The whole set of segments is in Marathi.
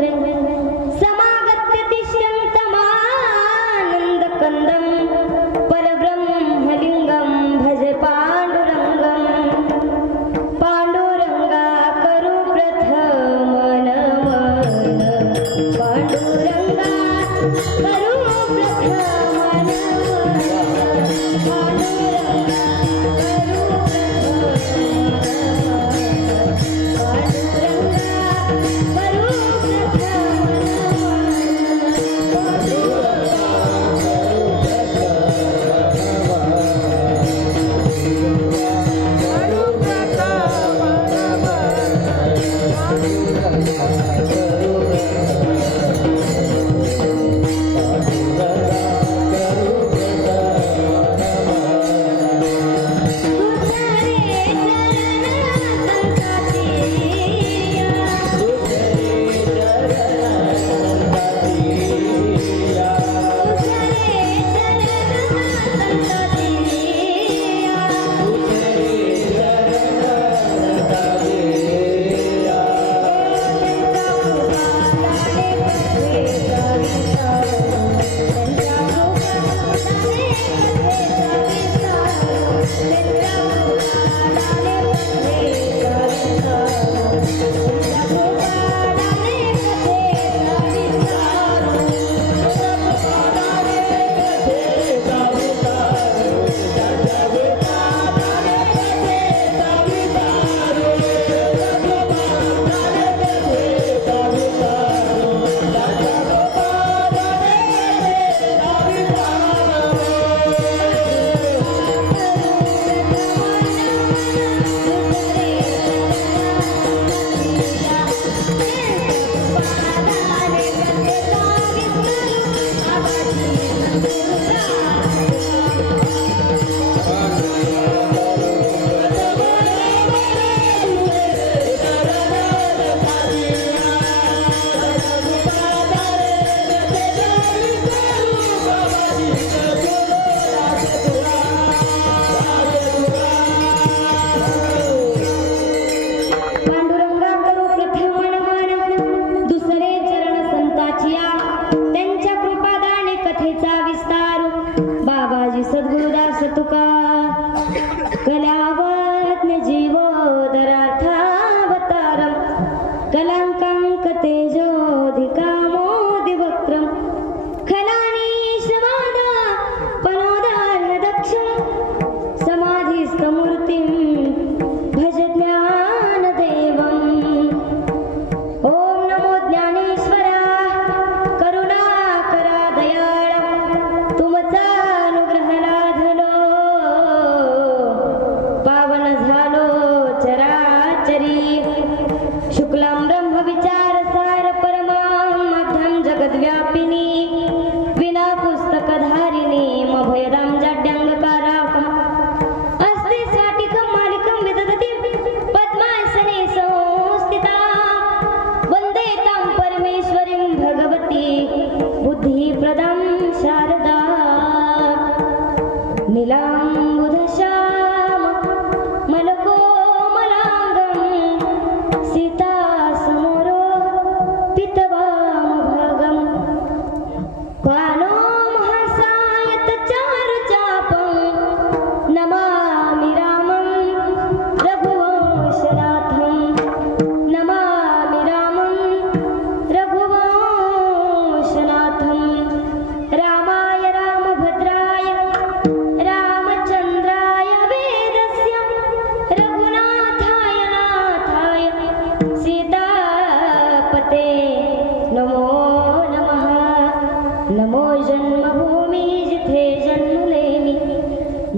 रवीन्द्रे समागत्य तिष्ठन्तमानन्दकन्दं परब्रह्मलिङ्गं भज पाण्डुरङ्गं पाण्डुरङ्गा करू प्रथम नमन पाण्डुरङ्गा करू प्रथम नमन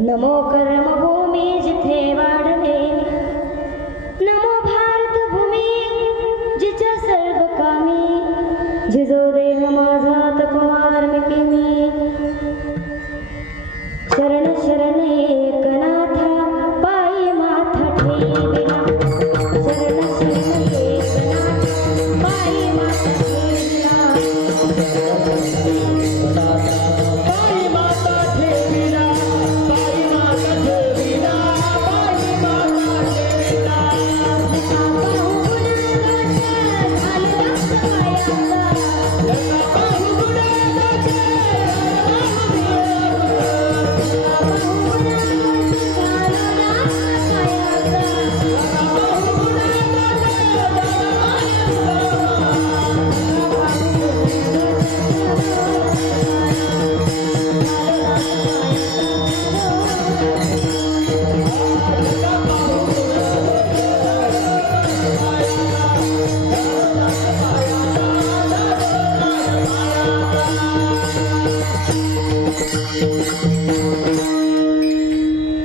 नमो कर्मभूमी जिथे वाढले, नमो भारत भूमी जिच्या सर्व कामी, जिजो देह माझा तपवार्मिके मी. शरण शरण एकनाथा पायी माथा ठेविला, शरण शरण एकनाथा पायी माथा ठेविला. Bye.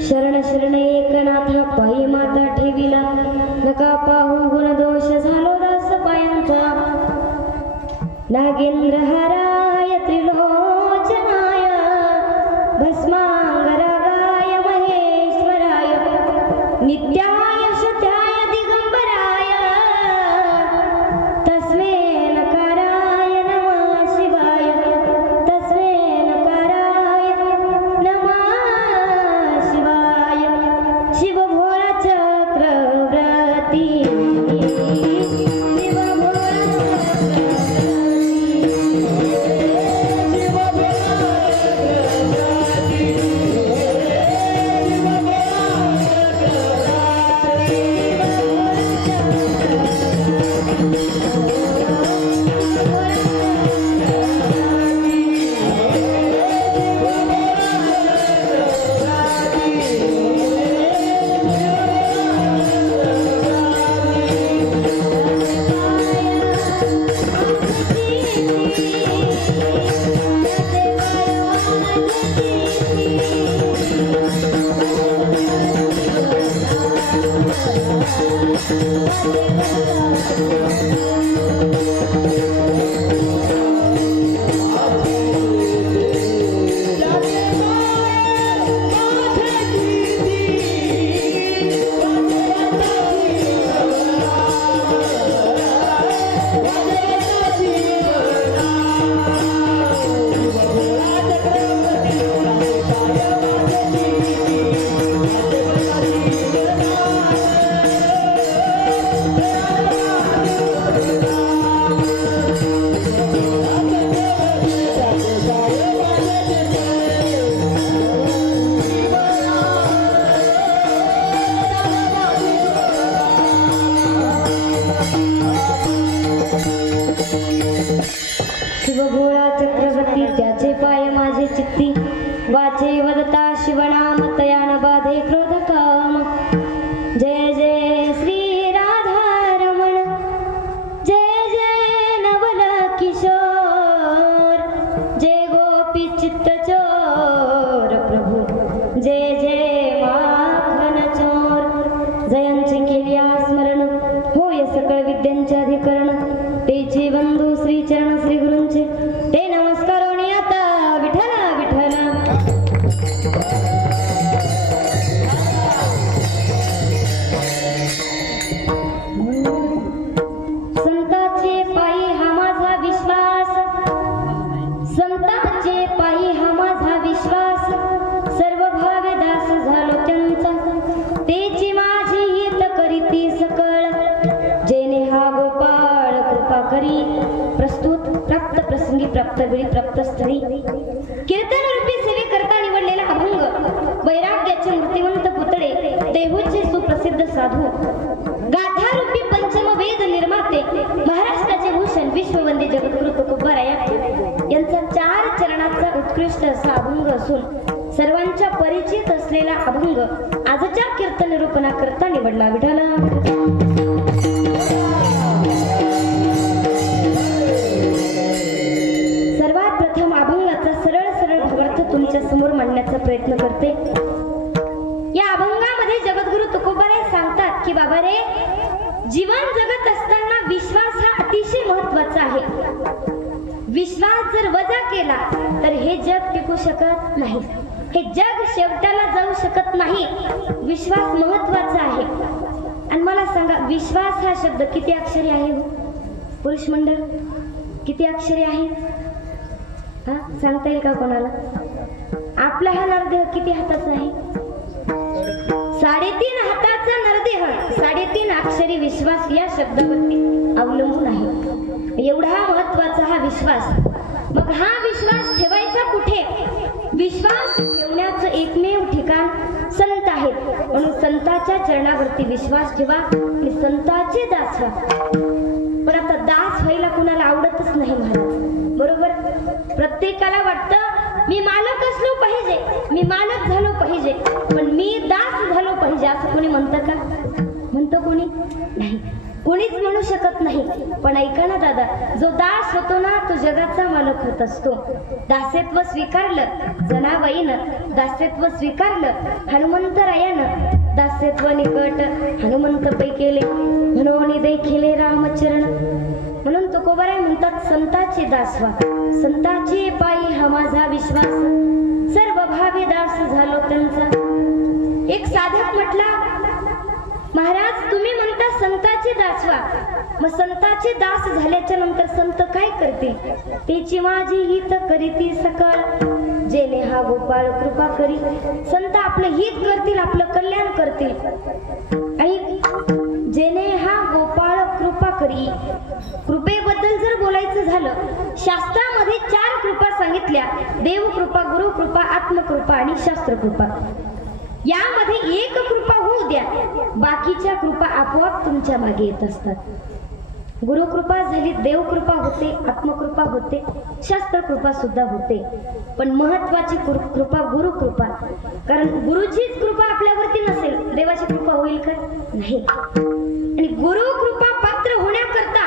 शरण शरण एकनाथा पायी माता ठेविला नका पाहू गुण दोष झालो दास पायांचा नागेंद्र हराय त्रिलोचनाय भस्मांगरागाय महेश्वराय नित्याय शुद्धाय दिगंबराय तस्मै नकाराय नमः शिवाय तस्मै नकाराय नमः शिवाय शिव भोळा चक्रवर्ती शिव भोळा शिवभोळा चक्रवर्ती त्याचे पाय माझे चित्ती वाचे वदता शिवनाम तया न बाधे क्रोध काम जय जय श्री राधा रमण जय जय नवल किशोर जय गोपी चित्त चोर प्रभू जय जय माखन चोर जयांचे केल्या स्मरण होय सकळ विद्यांचे अधिकरण तेचे बंधू श्री चरण श्री गुरूंचे ते नमस्कार आता विठ्ठला विठ्ठला संतांचे पायी हा माझा विश्वास संतांचे पायी हा माझा विश्वास सर्व भावे दास झालो त्यांचा तेची माझी हित करीती सकळ जेने हा गोपाळ कृपा करी प्रस्तुत प्राप्त प्रसंगी प्राप्त वेळी प्राप्त स्थळी कीर्तन रूपी सेवे करता निवडलेला अभंग वैराग्याचे मूर्तिवंत पुतळे देहूचे सुप्रसिद्ध साधू गाथा रूपी पंचम वेद निर्माते महाराष्ट्राचे भूषण विश्ववंदी जगद्गुरु तुकोबाराया यांचा 4 चरणाचा उत्कृष्ट असा अभंग असून सर्वांच्या परिचित असलेला अभंग आजच्या कीर्तन निरूपणा करता निवडला विठ्ठला तुमच्या समोर मांडण्याचा प्रयत्न करते। या अभंगामध्ये जगद्गुरु तुकोबाराय सांगतात की बाबा रे जीवन जगत असताना विश्वास हा अतिशय महत्त्वाचा आहे। विश्वास जर वजा केला तर हे जग टिकू शकत नाही, हे जग शेवटाला जाऊ शकत नाही। विश्वास महत्त्वाचा आहे। आणि मला सांगा विश्वास हा शब्द किती अक्षरी आहे? पुरुष मंडळ किती अक्षरी आहे? सांगता येईल का कोणाला? आपला हा नरदेह किती हाताचा आहे? 3.5 हाताचा नरदेह 3.5 अक्षरी विश्वास या शब्दावरती अवलंबून आहे। एवढा महत्वाचा हा विश्वास. मग हा विश्वास ठेवायचा कुठे? विश्वास ठेवण्याचं एकमेव ठिकाण संत आहेत. म्हणून संतांच्या चरणावरती विश्वास ठेवा आणि संतांचे दास व्हा. पण आता दास व्हायला कुणाला आवडतच नाही महाराज, बरोबर? प्रत्येकाला वाटतं मी मालक असलो पाहिजे, मी मालक झालो पाहिजे, पण मी दास झालो पाहिजे. असं कोणी म्हणतं का? म्हणतं कोणी? नाही, कोणीच म्हणू शकत नाही. पण ऐका ना दादा, जो दास होतो ना तो जगाचा मालक होत असतो. दास्यत्व स्वीकारलं जनाबाईनं, दास्यत्व स्वीकारलं हनुमंतरायानं. दास्यत्व निकट हनुमंत पै केले म्हणून देखिले रामचरण. म्हणून तुकोबाराय म्हणतात संतांचे दास व्हा. संतांचे पायी हा माझा विश्वास, सर्व भावे दास झालो त्यांचा. एक साधक म्हटला, महाराज तुम्ही म्हणता संतांचे दास व्हा, मग संतांचे दास झाल्याच्या नंतर संत काय करतील? त्याची माझी हित करीती सकळ, जेणे हा गोपाळ कृपा करी. संत आपलं हित करतील, आपलं कल्याण करतील. आणि जेणे हा गोपाळ कृपा करी, कृपेबद्दल जर बोलायचं झालं, शास्त्रामध्ये 4 कृपा सांगितल्या: देवकृपा, गुरुकृपा, आत्मकृपा आणि शास्त्रकृपा. यामध्ये एक कृपा होऊ द्या, बाकीच्या कृपा आपोआप तुमच्या मागे येत असतात. गुरुकृपा झाली, देवकृपा होते, आत्मकृपा होते, शास्त्रकृपा सुद्धा होते. पण महत्वाची कृपा गुरुकृपा. कारण गुरुचीच कृपा आपल्यावरती नसेल, देवाची कृपा होईल का? नाही. आणि गुरुकृपा पात्र होण्याकरता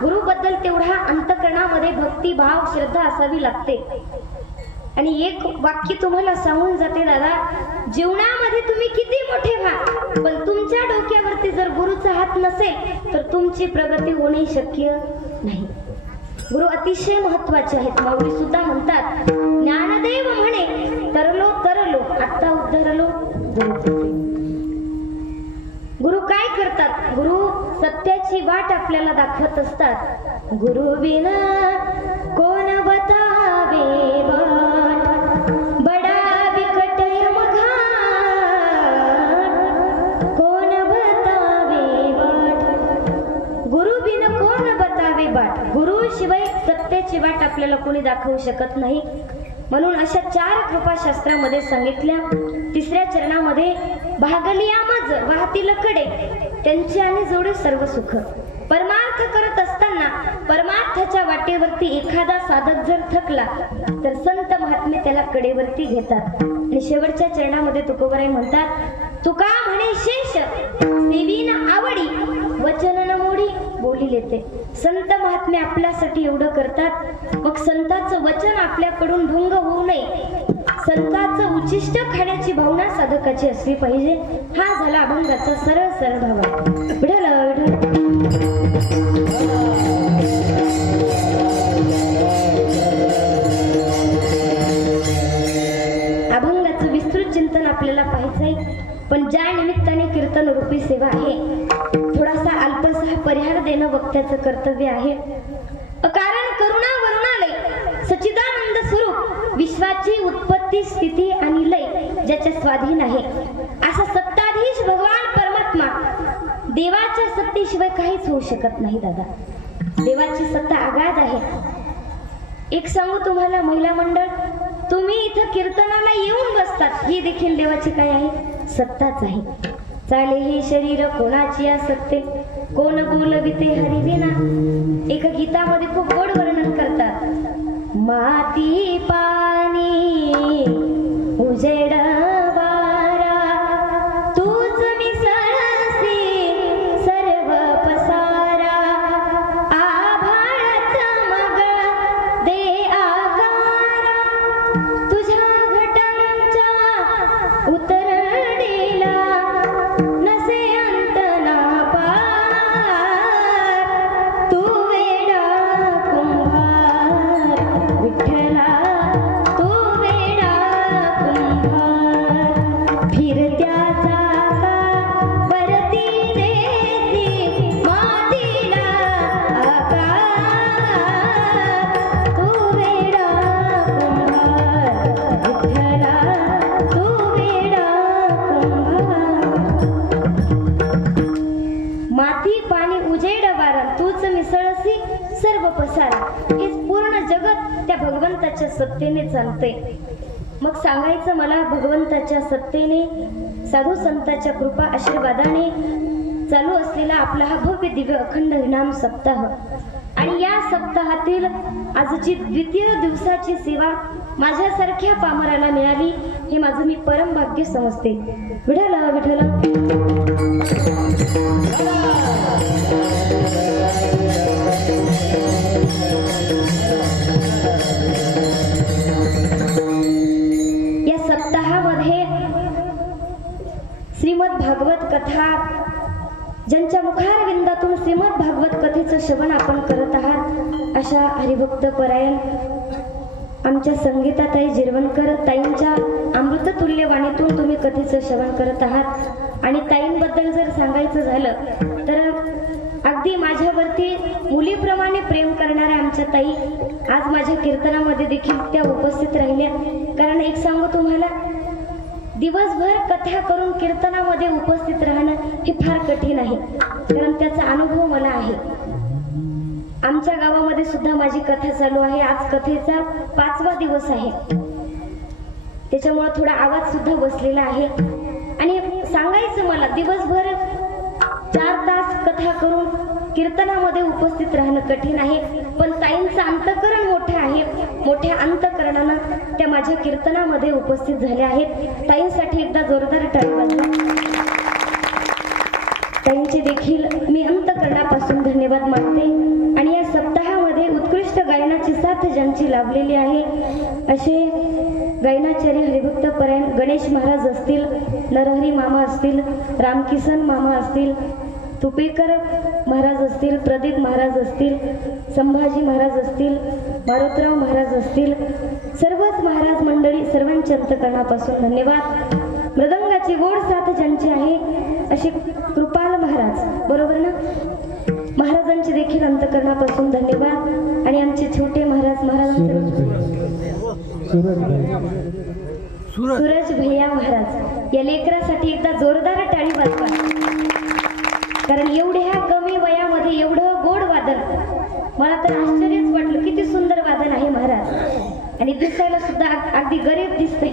गुरुबद्दल तेवढा अंतकरणामध्ये भक्ती, भाव, श्रद्धा असावी लागते. आणि एक वाक्य तुम्हाला सांगून जाते दादा, जीवनामध्ये तुम्ही किती मोठे व्हा, पण तुमच्या डोक्यावरती जर गुरुचा हात नसेल तर तुमची प्रगती होणे शक्य नाही. गुरु अतिशय महत्वाचे आहेत. माऊली सुद्धा म्हणतात, ज्ञानदेव म्हणे तरलो तरलो आता उद्धरलो. गुरु काय करतात? गुरु सत्याची वाट आपल्याला दाखवत असतात. गुरु बिना कोण बतावे वाट, बडा बिकट यमघाट, कोण बतावे वाट. गुरु बिना कोण बतावे वाट. गुरु शिवाय सत्याची वाट आपल्याला कोणी दाखवू शकत नाही. म्हणून अशा 4 कृपा शास्त्रामध्ये सांगितल्या. 3ऱ्या चरणामध्ये भागलिया मज वाहतील कडे, त्यांचे आणि जोडे सर्व सुख. परमार्थ करत असताना परमार्थाच्या वाटेवरती एखादा साधक जर थकला तर संत महात्मे त्याला कडेवरती घेतात. आणि शेवटच्या चरणामध्ये तुकोबाराय म्हणतात, तुका म्हणे शेष सेवीन आवडी, वचन न मोडी बोली लेते. संत महात्मे आपल्यासाठी एवढं करतात, मग संताचं वचन आपल्याकडून भंग होऊ नये, संताचं उचिष्ट खाण्याची भावना साधकाची असली पाहिजे. हा झाला अभंगाचा सरळ सरळ भाव. विठ्ठल अभंगाचं विस्तृत चिंतन आपल्याला पाहायचंय. पण ज्या निमित्ताने कीर्तन रूपी सेवा आहे, थोडासा अल्पसा परिहार देणं वक्त्याचं कर्तव्य आहे. कारण करुणा वरुणालय सच्चिदानंद स्वरूप विश्वाची उत्पत्ती, स्थिती आणि लय ज्याच्या स्वाधीन आहे, असा सत्ताधीश भगवान परमात्मा. देवाच्या सत्तेशिवाय काहीच होऊ शकत नाही दादा. देवाची सत्ता आगाध आहे. एक सांगू तुम्हाला, महिला मंडळ, तुम्ही इथं कीर्तनाला येऊन बसतात, ही देखील देवाची काय आहे? सत्ताच आहे. चाले हे शरीर कोणाची असत्ते, कोण बोलविते हरिविना. एका गीतामध्ये खूप गोड वर्णन करतात. माती पाणी उजेड वारा, तूच मिसळसी सर्व पसारा. आभाळाच मग दे आकारा, तुझ्या घटांच्या उतरडीला नसे अंत ना पार. तू वेडा कुंभार विठ्ठल हे पूर्ण जगत त्या भगवंताच्या सत्तेने चालते. मग सांगायचं मला, भगवंताच्या सत्तेने साधू संतांच्या कृपा आशीर्वादाने चालू असलेला आपला हा भव्य दिव्य अखंड हरिनाम सप्ताह, आणि या सप्ताहातील आजची द्वितीय दिवसाची सेवा माझ्यासारख्या पामराला मिळाली हे माझं मी परम भाग्य समजते. विठ्ठला विठ्ठला. या सप्ताहामध्ये श्रीमद भागवत कथा, ज्यांच्या मुखारविंदातून श्रीमद भागवत कथेचं श्रवण आपण करत आहात अशा हरिभक्त परायण आमच्या संगीताताई जिरवणकर ताईंच्या अमृततुल्य वाणीतून तुम्ही कथेचं श्रवण करत आहात. आणि ताईंबद्दल जर सांगायचं झालं तर अगदी माझ्यावरती मुलीप्रमाणे प्रेम करणाऱ्या आमच्या ताई आज माझ्या कीर्तनामध्ये देखील त्या उपस्थित राहिल्या. कारण एक सांगू तुम्हाला, दिवसभर कथा करून कीर्तनामध्ये उपस्थित राहणं हे फार कठीण आहे, कारण त्याचा अनुभव मला आहे. आमच्या गावामध्ये सुद्धा माझी कथा चालू आहे. आज कथेचा 5वा दिवस आहे, त्याच्यामुळे थोडा आवाज सुद्धा बसलेला आहे. आणि सांगायचं मला, दिवसभर 4 तास कथा करून कीर्तनामध्ये उपस्थित राहणं कठीण आहे, पण ताईंचं अंतःकरण मोठं आहे. मोठ्या अंतःकरणानं त्या माझ्या कीर्तनामध्ये उपस्थित झाल्या आहेत. ताईंसाठी एकदा जोरदार टाळी वाजवा. ताईंचे देखील मी अंतःकरणापासून धन्यवाद मानते. आणि या सप्ताहामध्ये उत्कृष्ट गायनाची साथ ज्यांची लाभलेली आहे असे गायनाचार्य हरिभक्त परायण गणेश महाराज असतील, नरहरी मामा असतील, रामकिसन मामा असतील, तुपेकर महाराज असतील, प्रदीप महाराज असतील, संभाजी महाराज असतील, मारुतराव महाराज असतील, सर्वच महाराज मंडळी, सर्वांच्या अंतःकरणापासून धन्यवाद. मृदंगाची गोड साथ ज्यांची आहे असे कृपाल महाराज, बरोबर ना, महाराजांचे देखील अंतःकरणापासून धन्यवाद. आणि आमचे छोटे महाराज, सूरज भैया महाराज, या लेकरासाठी एकदा जोरदार टाळी वाजवा. कारण एवढ्या कमी वयामध्ये एवढं गोड वादन, मला तर आश्चर्यच वाटलं. किती सुंदर वादन आहे महाराज, आणि दिसायला सुद्धा अगदी गरीब दिसते.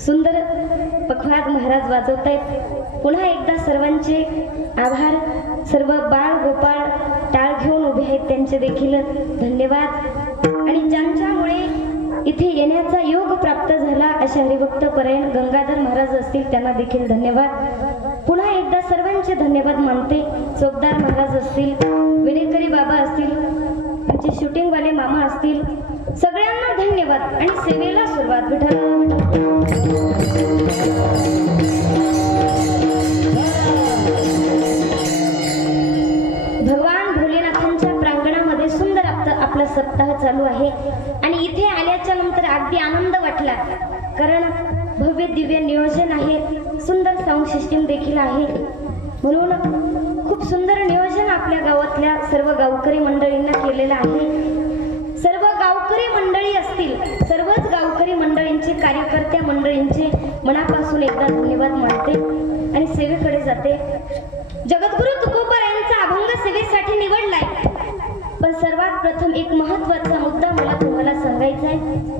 सुंदर पखवाद महाराज वाजवतायत. पुन्हा एकदा सर्वांचे आभार. सर्व बाळ गोपाळ टाळ घेऊन उभे आहेत त्यांचे देखील धन्यवाद. आणि ज्यांच्यामुळे इथे येण्याचा योग प्राप्त झाला अशा हरिभक्त परायण गंगाधर महाराज असतील, त्यांना देखील धन्यवाद. पुन्हा एकदा सर्वांचे धन्यवाद मानते. चोपदार महाराज असतील, विनेकरी बाबा असतील, आमचे शूटिंगवाले मामा असतील, सगळ्यांना धन्यवाद. आणि सेवेला सुरुवात. भगवान भोलेनाथांच्या प्रांगणामध्ये सुंदर आपला सप्ताह चालू आहे. आणि इथे आल्याच्या नंतर अगदी आनंद वाटला, कारण भव्य दिव्य नियोजन आहे, सुंदर साऊंड सिस्टीम देखील आहे. म्हणून खूप सुंदर नियोजन आपल्या गावातल्या सर्व गावकरी मंडळींना केलेलं आहे. सर्व गावकरी मंडळी असतील, सर्वच गावकरी मंडळींचे, कार्यकर्त्या मंडळींचे मनापासून एकदा धन्यवाद मानते. आणि सेवेकडे जाते. जगद्गुरु तुकोबा यांचा अभंग सेवेसाठी निवडलाय, पण सर्वात प्रथम एक महत्वाचा मुद्दा मला तुम्हाला सांगायचा आहे.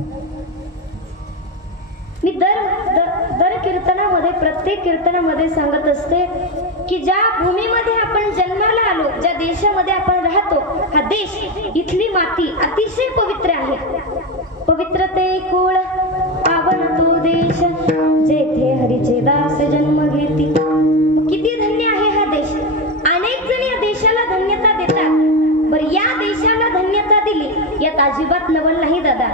मी दर कीर्तनामध्ये, प्रत्येक कीर्तनामध्ये सांगत असते की ज्या भूमीमध्ये आपण जन्माला आलो, ज्या देशामध्ये आपण राहतो, हा देश, इथली माती अतिशय पवित्र आहे. पवित्रते कुळ पावन तो देश, जेथे हरीचे दास जन्म घेती. किती धन्य आहे हा देश. अनेक जण या देशाला धन्यता देतात. बरं, या देशाला धन्यता दिली यात अजिबात नवल नाही दादा.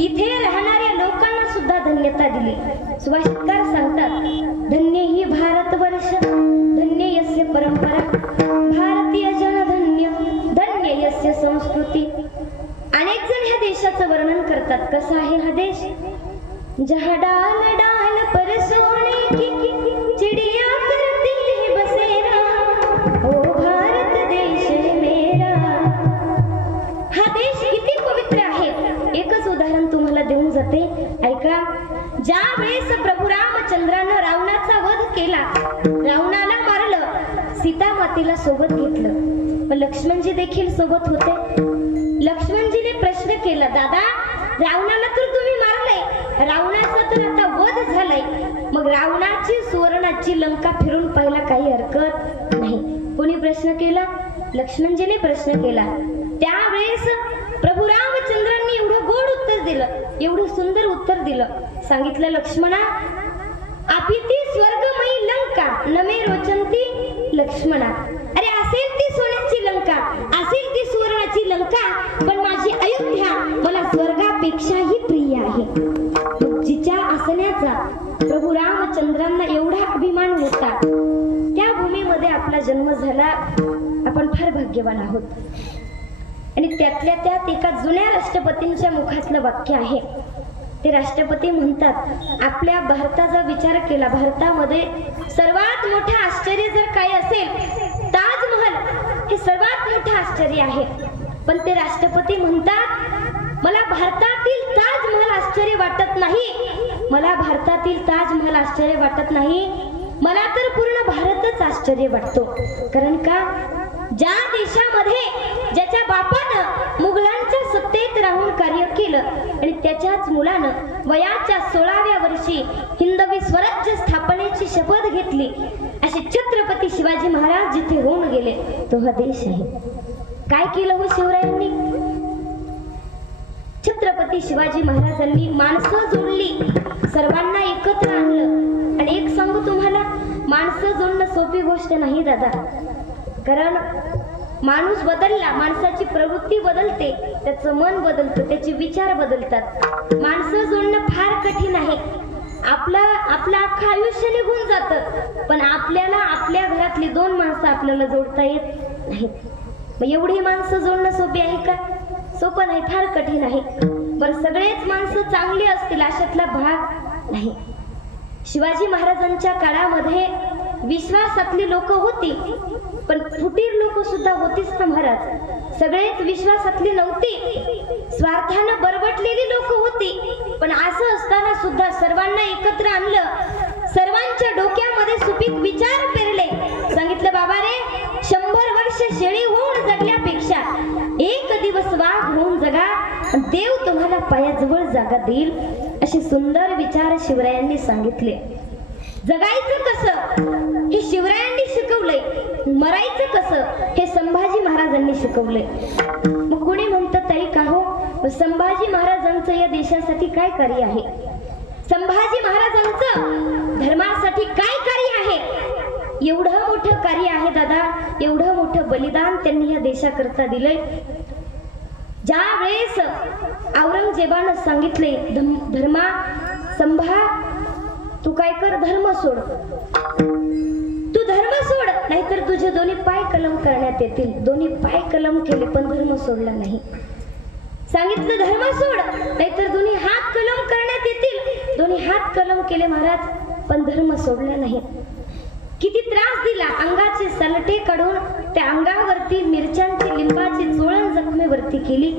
इथे राहणाऱ्या लोकांना सुद्धा धन्यता दिली. सुभाषितकार सांगतात, धन्य ही भारतवर्ष, धन्य यस्य परंपरा, भारतीय जन धन्य, धन्य यस्य संस्कृती. अनेक जण ह्या देशाचं वर्णन करतात. कसा आहे हा देश? जहाँ डाल डाल पर सोने की चिड़िया करती है बसेरा, ओ भारत देश मेरा. हा देश किती पवित्र आहे. एकच उदाहरण तुम्हाला देऊन जाते, ऐका. ज्या वेळेस प्रभू रामचंद्रानं रावणाचा वध केला, रावणाला मारलं, सीता मातेला सोबत घेतलं. पण लक्ष्मणजी देखील सोबत होते. लक्ष्मणजीने प्रश्न केला, दादा रावणाला तर तुम्ही मारलंय, रावणाचा तर आता वध झालाय, मग रावणाची सुवर्णाची लंका फिरून पाहायला काही हरकत नाही. कोणी प्रश्न केला? लक्ष्मणजीने प्रश्न केला. त्यावेळेस प्रभू रामचंद्रांनी एवढं गोड उत्तर दिलं, एवढं सुंदर उत्तर दिलं. सांगितलं, लक्ष्मणा अपिती स्वर्गमयी लंका नमे रोचंती लक्ष्मणा. अरे असेल ती सोन्याची लंका, असेल ती सुवर्णाची लंका, पण माझी अयोध्या मला स्वर्गापेक्षाही प्रिय आहे. जिच्या असण्याचा प्रभू रामचंद्रांना एवढा अभिमान होता, त्या भूमीमध्ये आपला जन्म झाला. आपण फार भाग्यवान आहोत. आणि त्यातल्या त्यात एका जुन्या राष्ट्रपतींच्या मुखातलं वाक्य आहे. ते राष्ट्रपती म्हणतात, आपल्या भारताचा विचार केला, भारतामध्ये सर्वात मोठं आश्चर्य जर काय असेल, ताजमहल हे सर्वात मोठं आश्चर्य आहे. पण ते राष्ट्रपती म्हणतात, मला भारतातील ताजमहल आश्चर्य वाटत नाही, मला भारतातील ताजमहल आश्चर्य वाटत नाही, मला तर पूर्ण भारतच आश्चर्य वाटतो. कारण का, ज्या देशामध्ये ज्याच्या बापानं मुघलांच्या सत्तेत राहून कार्य केलं आणि त्याच्याच मुलानं वयाच्या 16व्या वर्षी हिंदवी स्वराज्य स्थापनेची शपथ घेतली, असे छत्रपती शिवाजी महाराज जिथे होऊन गेले तो हा देश आहे. काय केलं हो शिवरायांनी? छत्रपती शिवाजी महाराजांनी माणसं जोडली, सर्वांना एकत्र आणलं. आणि एक सांगू तुम्हाला, माणसं जोडणं सोपी गोष्ट नाही दादा. कारण माणूस बदलला, माणसाची प्रवृत्ती बदलते, त्याचं मन बदलतं, त्याचे विचार बदलतात. माणसं जोडणं फार कठीण आहे. आपलं अख्खं आयुष्य निघून जातं, पण आपल्याला आपल्या घरातली 2 माणसं आपल्याला जोडता येत नाहीत. मग एवढी माणसं जोडणं सोपी आहे का? सोपं नाही, फार कठीण आहे. बरं, सगळेच माणसं चांगली असतील अशातला भाग नाही. शिवाजी महाराजांच्या काळामध्ये विश्वासातली लोक होती, पण फुटीर लोक सुद्धा होतीच ना महाराज. सगळेच विश्वासातली नव्हती, स्वार्थानं बरबटलेली लोक होती. पण असं असताना सुद्धा सर्वांना एकत्र आणलं, सर्वांच्या डोक्यामध्ये सुपीक विचार पेरले. सांगितलं, बाबा रे, 100 वर्ष शेळी होऊन जगल्यापेक्षा एक दिवस वाघ होऊन जगा, देव तुम्हाला पायाजवळ जागा देईल. असे सुंदर विचार शिवरायांनी सांगितले. जगायचं कसं हे शिवरायांनी शिकवलंय, मरायचं कसं हे संभाजी महाराजांनी शिकवलंय. मग कोणी म्हणतं, ताई का हो, संभाजी महाराजांचं या देशासाठी काय कार्य आहे? संभाजी महाराजांचं धर्मासाठी काय कार्य आहे? एवढं मोठं कार्य आहे दादा, एवढं मोठं बलिदान त्यांनी या देशाकरता दिलंय. ज्या वेळेस औरंगजेबानं सांगितले, धर्मा संभा तू काय कर, धर्म सोड, तू धर्म सोड, नाहीतर तुझे दोन्ही पाय कलम करण्यात येतील. दोन्ही पाय कलम केले पण धर्म सोडला नाही. सांगितलं, धर्म सोड, नाहीतर दोन्ही हात कलम करण्यात येतील. दोन्ही हात कलम केले महाराज, पण धर्म सोडला नाही. किती त्रास दिला, अंगाचे सलटे काढून त्या अंगावरती मिरच्यांची लिंबाची चोळण जखमेवरती केली.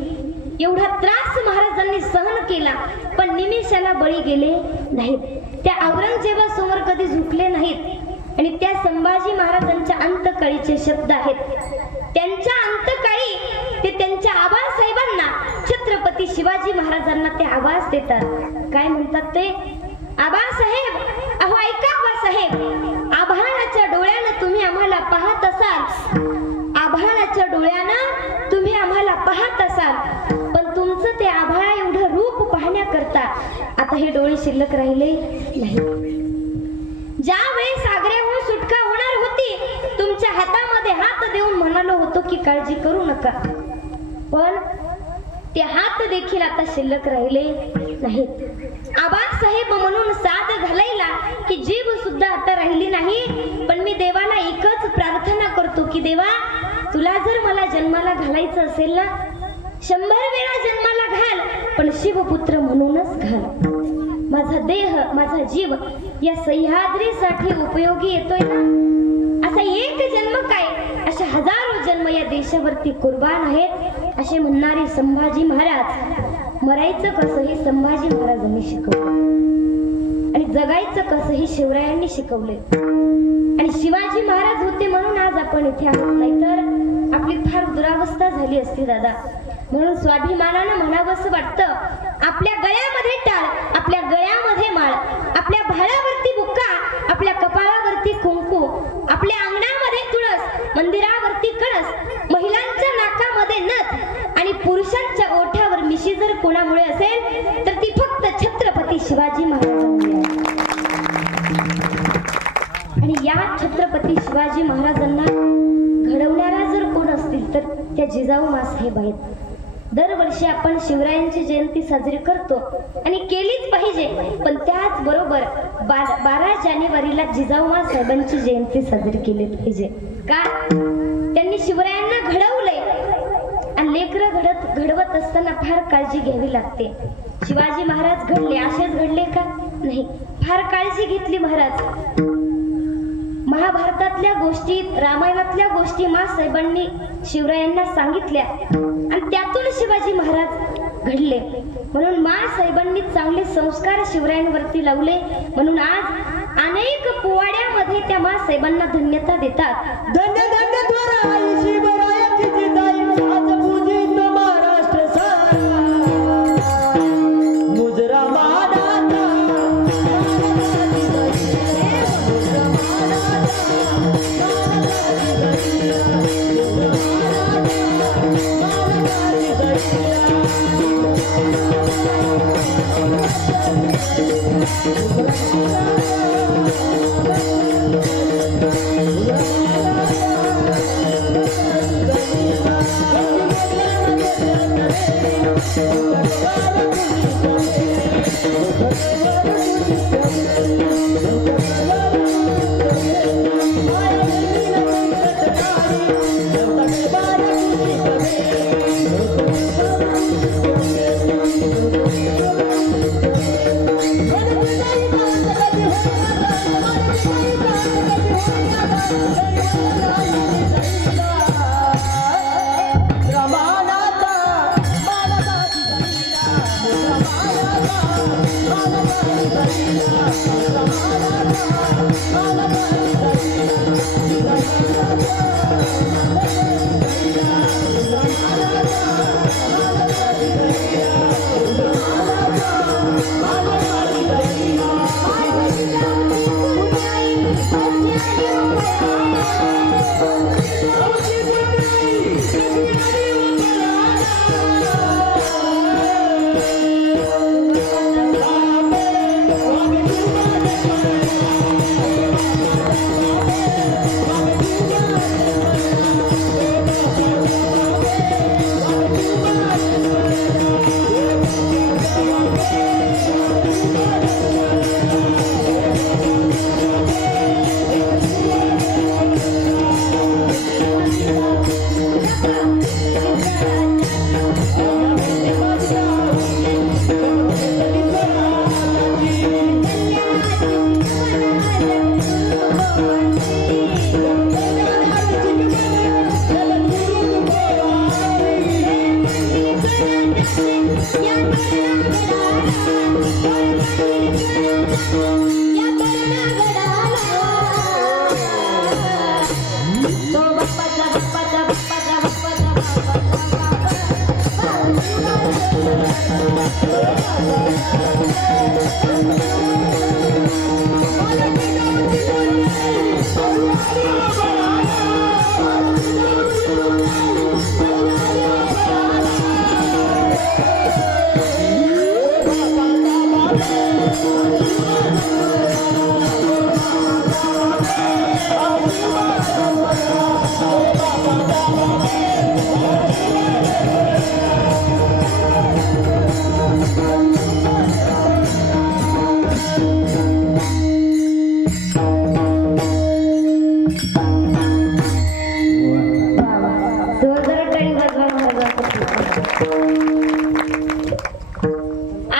एवढा त्रास महाराजांनी सहन केला, पण निमिषाला बळी गेले नाहीत. त्या औरंगजेबासमोर कधी झुकले नाहीत. आणि त्या संभाजी महाराजांच्या अंतकाळीचे शब्द आहेत. त्यांच्या अंतकाळी ते त्यांच्या आबासाहेबांना, छत्रपती शिवाजी महाराजांना ते आवाज देतात. काय म्हणतात ते? आबासाहेब, अहो ऐका आबासाहेब, आभाळाच्या डोळ्यानं तुम्ही आम्हाला पाहत असाल, आभाळाच्या डोळ्यानं तुम्ही आम्हाला पाहत असाल, पण तुमचं ते आभाळा एवढं रूप पाहण्याकरता आता हे डोळे शिल्लक राहिले नाही. ज्या वेळेस आग्र्याहून सुटका होणार होती, तुमच्या हातामध्ये हात देऊन म्हणालो होतो की काळजी करू नका, पण ते हात देखील आता शिल्लक राहिले नाहीत. आबासाहेब म्हणून साथ घालायला की जीव सुद्धा आता राहिली नाही. पण मी देवाला एकच प्रार्थना करतो की देवा, तुला जर मला जन्माला घालायचं असेल ना, 100 वेळा जन्माला घाल, पण शिवपुत्र म्हणूनच घाल. माझा देह, माझा जीव या सह्याद्रीसाठी उपयोगी येतोय ना, असा एक जन्म काय, अशा हजारो जन्म या देशावरती कुर्बान आहेत. असे म्हणणारे संभाजी महाराज, मरायचं कसं हे संभाजी महाराजांनी शिकवलं आणि जगायचं कसं हे शिवरायांनी शिकवले. आणि शिवाजी महाराज होते म्हणून आज आपण इथे आहोत, नाहीतर आपली फार दुरावस्था झाली असती दादा. म्हणून स्वाभिमानानं म्हणावंसं वाटतं, आपल्या गळ्यामध्ये टाळ, आपल्या गळ्यामध्ये माळ, आपल्या भाळावरती बुक्का, आपल्या कपाळावरती कुंकू, आपल्या अंगणामध्ये तुळस, मंदिरावरती कळस, महिलांच्या नाकामध्ये नथ आणि पुरुषांच्या ओठावर मिशी जर कोणामुळे असेल तर ती फक्त छत्रपती शिवाजी महाराजांमुळे आहे. आणि या छत्रपती शिवाजी महाराजांना घडवणारा जर कोण असतील तर त्या जिजाऊ माँसाहेब आहेत. दरवर्षी आपण शिवरायांची जयंती साजरी करतो आणि केलीच पाहिजे, पण त्याचबरोबर 12 जानेवारीला जिजाऊ माँसाहेबांची जयंती साजरी केली पाहिजे. का? त्यांनी शिवरायांना घडवलंय आणि लेकरं घडवत असताना फार काळजी घ्यावी लागते. शिवाजी महाराज घडले असेच घडले का? नाही, फार काळजी घेतली महाराज. महाभारतातल्या गोष्टी, रामायणातल्या गोष्टी माँसाहेबांनी शिवरायांना सांगितल्या आणि त्यातून शिवाजी महाराज घडले. म्हणून माँसाहेबांनी चांगले संस्कार शिवरायांवरती लावले. म्हणून आज अनेक पोवाड्यामध्ये त्या माँसाहेबांना धन्यता देतात. धन्य धन्य द्वारा आई शिवरायाची जिजाई आज पूजित महाराष्ट्र सारा मुजरा मानाचा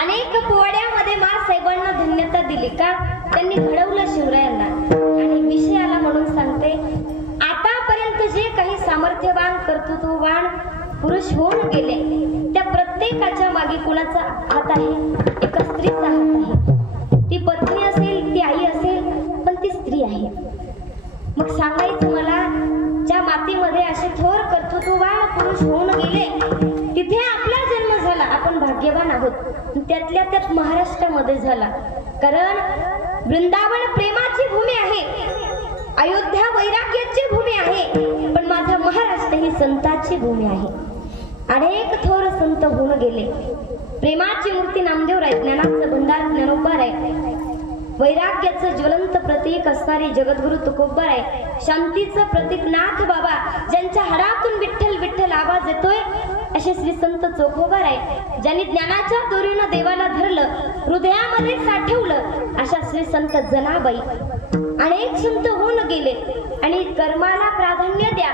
अनेक पोवाड्यामध्ये माँसाहेबांना धन्यता दिली. का? त्यांनी घडवलं शिवरायांना. आणि विषयाला म्हणून सांगते, आतापर्यंत जे काही सामर्थ्यवान कर्तृत्ववान पुरुष होऊन गेले त्या प्रत्येकाच्या मागे कुणाचा हात आहे? एका स्त्रीचा हात आहे. ती पत्नी असेल, ती आई असेल, पण ती स्त्री आहे. मग सांगायचं मला, ज्या मातीमध्ये असे थोर कर्तृत्व भाग्यवान आहोत. त्यातल्या त्यात महाराष्ट्रामध्ये झाला. कारण वृंदावन प्रेमाची भूमी आहे, अयोध्या वैराग्याची भूमी आहे, पण माझा महाराष्ट्र ही संताची भूमी आहे. अनेक थोर संत होऊन गेले. प्रेमाची मूर्ती नामदेव आहे, ज्ञानाचं भंडार ज्ञानोबा आहे, वैराग्याचं ज्वलंत प्रतीक असणारे जगद्गुरु तुकोबा आहे, शांतीचं प्रतीक नाथ बाबा, ज्यांच्या हाडातून विठ्ठल विठ्ठल आवाज येतोय असे श्री संत चोखोबा आहे, ज्यांनी ज्ञानाच्या दोरीनं देवाला धरलं, हृदयामध्ये साठवलं अशा श्री संत जनाबाई. अनेक संत होऊन गेले. आणि कर्माला प्राधान्य द्या,